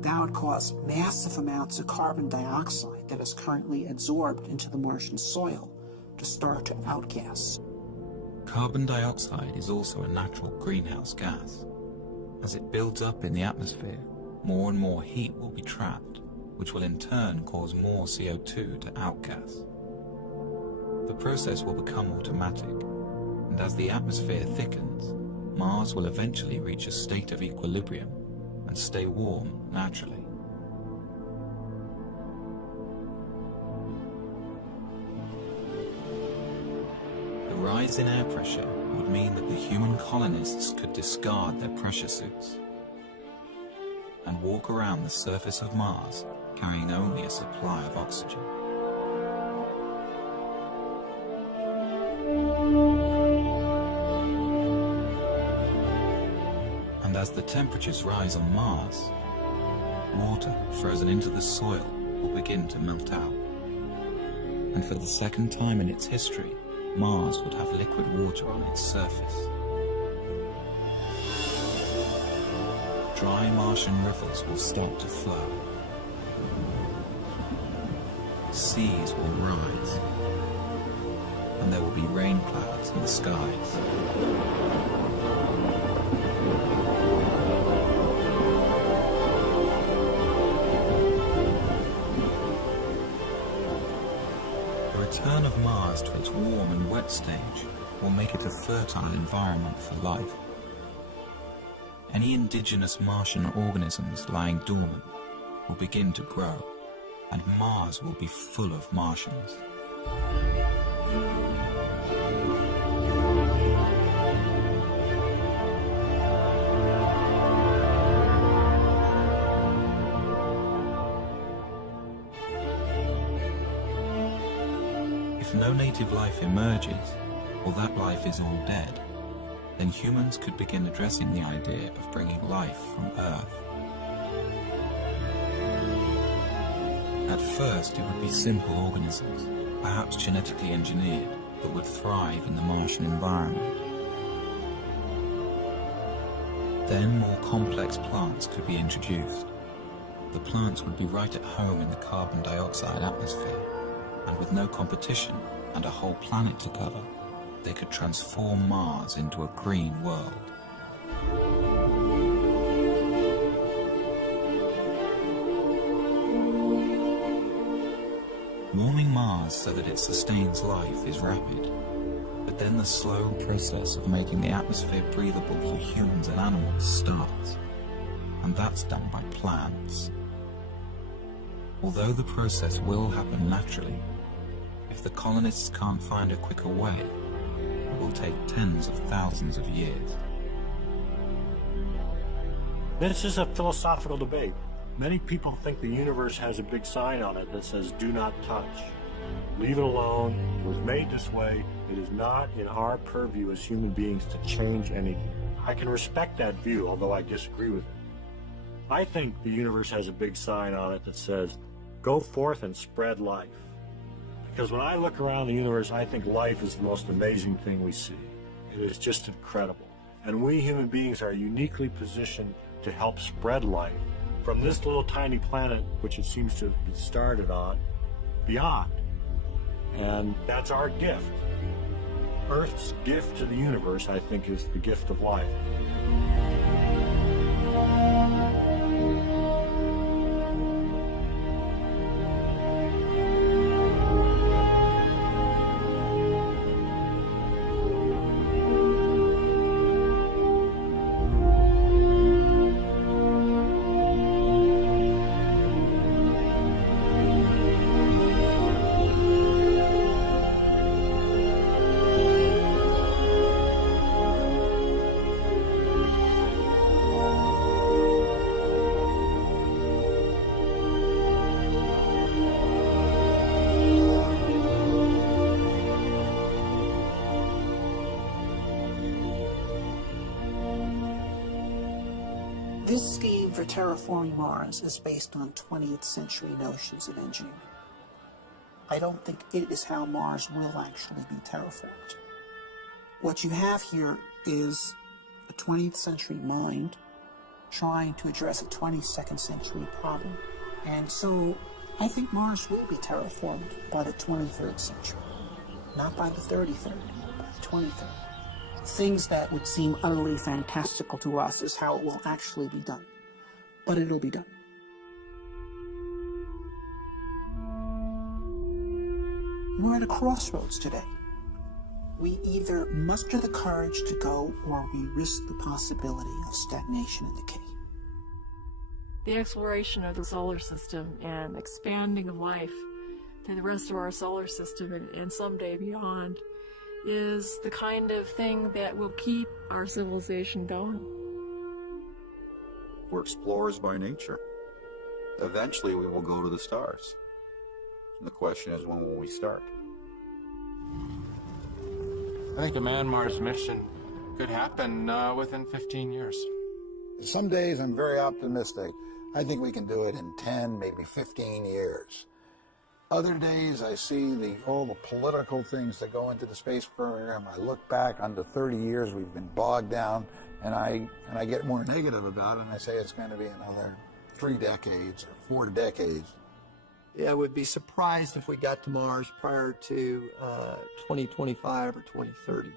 that would cause massive amounts of carbon dioxide that is currently absorbed into the Martian soil to start to outgas. Carbon dioxide is also a natural greenhouse gas. As it builds up in the atmosphere, more and more heat will be trapped, which will in turn cause more CO2 to outgas. The process will become automatic, and as the atmosphere thickens, Mars will eventually reach a state of equilibrium and stay warm naturally. The rise in air pressure would mean that the human colonists could discard their pressure suits and walk around the surface of Mars carrying only a supply of oxygen. And as the temperatures rise on Mars, water frozen into the soil will begin to melt out. And for the second time in its history, Mars would have liquid water on its surface. Dry Martian rivers will start to flow. Seas will rise. And there will be rain clouds in the skies. The return of Mars to its warm and wet stage will make it a fertile environment for life. Any indigenous Martian organisms lying dormant will begin to grow, and Mars will be full of Martians. If no native life emerges, or that life is all dead, then humans could begin addressing the idea of bringing life from Earth. At first, it would be simple organisms, perhaps genetically engineered, that would thrive in the Martian environment. Then more complex plants could be introduced. The plants would be right at home in the carbon dioxide atmosphere, and with no competition and a whole planet to cover, they could transform Mars into a green world. Warming Mars so that it sustains life is rapid, but then the slow process of making the atmosphere breathable for humans and animals starts, and that's done by plants. Although the process will happen naturally, if the colonists can't find a quicker way, it will take tens of thousands of years. This is a philosophical debate. Many people think the universe has a big sign on it that says, "Do not touch. Leave it alone. It was made this way. It is not in our purview as human beings to change anything." I can respect that view, although I disagree with it. I think the universe has a big sign on it that says, "Go forth and spread life." Because when I look around the universe, I think life is the most amazing thing we see. It is just incredible. And we human beings are uniquely positioned to help spread life from this little tiny planet, which it seems to have been started on, beyond. And that's our gift. Earth's gift to the universe, I think, is the gift of life. This scheme for terraforming Mars is based on 20th century notions of engineering. I don't think it is how Mars will actually be terraformed. What you have here is a 20th century mind trying to address a 22nd century problem. And so I think Mars will be terraformed by the 23rd century, not by the 33rd, by the 23rd. Things that would seem utterly fantastical to us is how it will actually be done. But it'll be done. We're at a crossroads today. We either muster the courage to go, or we risk the possibility of stagnation and decay. The exploration of the solar system and expanding of life to the rest of our solar system and someday beyond is the kind of thing that will keep our civilization going. We're explorers by nature. Eventually we will go to the stars. And the question is, when will we start? I think a man-Mars mission could happen within 15 years. Some days I'm very optimistic. I think we can do it in 10, maybe 15 years. Other days I see all the political things that go into the space program. I look back on the 30 years we've been bogged down, and I get more negative about it, and I say it's going to be another 3 decades or 4 decades. Yeah, I would be surprised if we got to Mars prior to 2025 or 2030.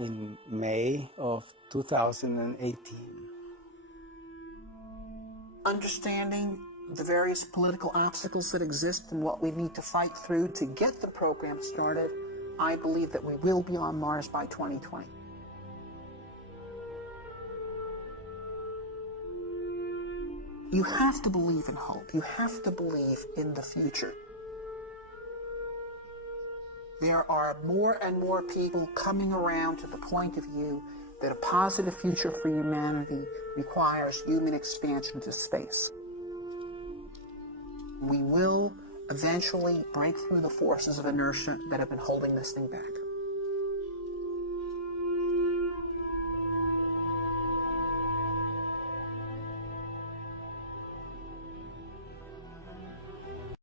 In May of 2018. Understanding the various political obstacles that exist and what we need to fight through to get the program started, I believe that we will be on Mars by 2020. You have to believe in hope. You have to believe in the future. There are more and more people coming around to the point of view that a positive future for humanity requires human expansion to space. We will eventually break through the forces of inertia that have been holding this thing back.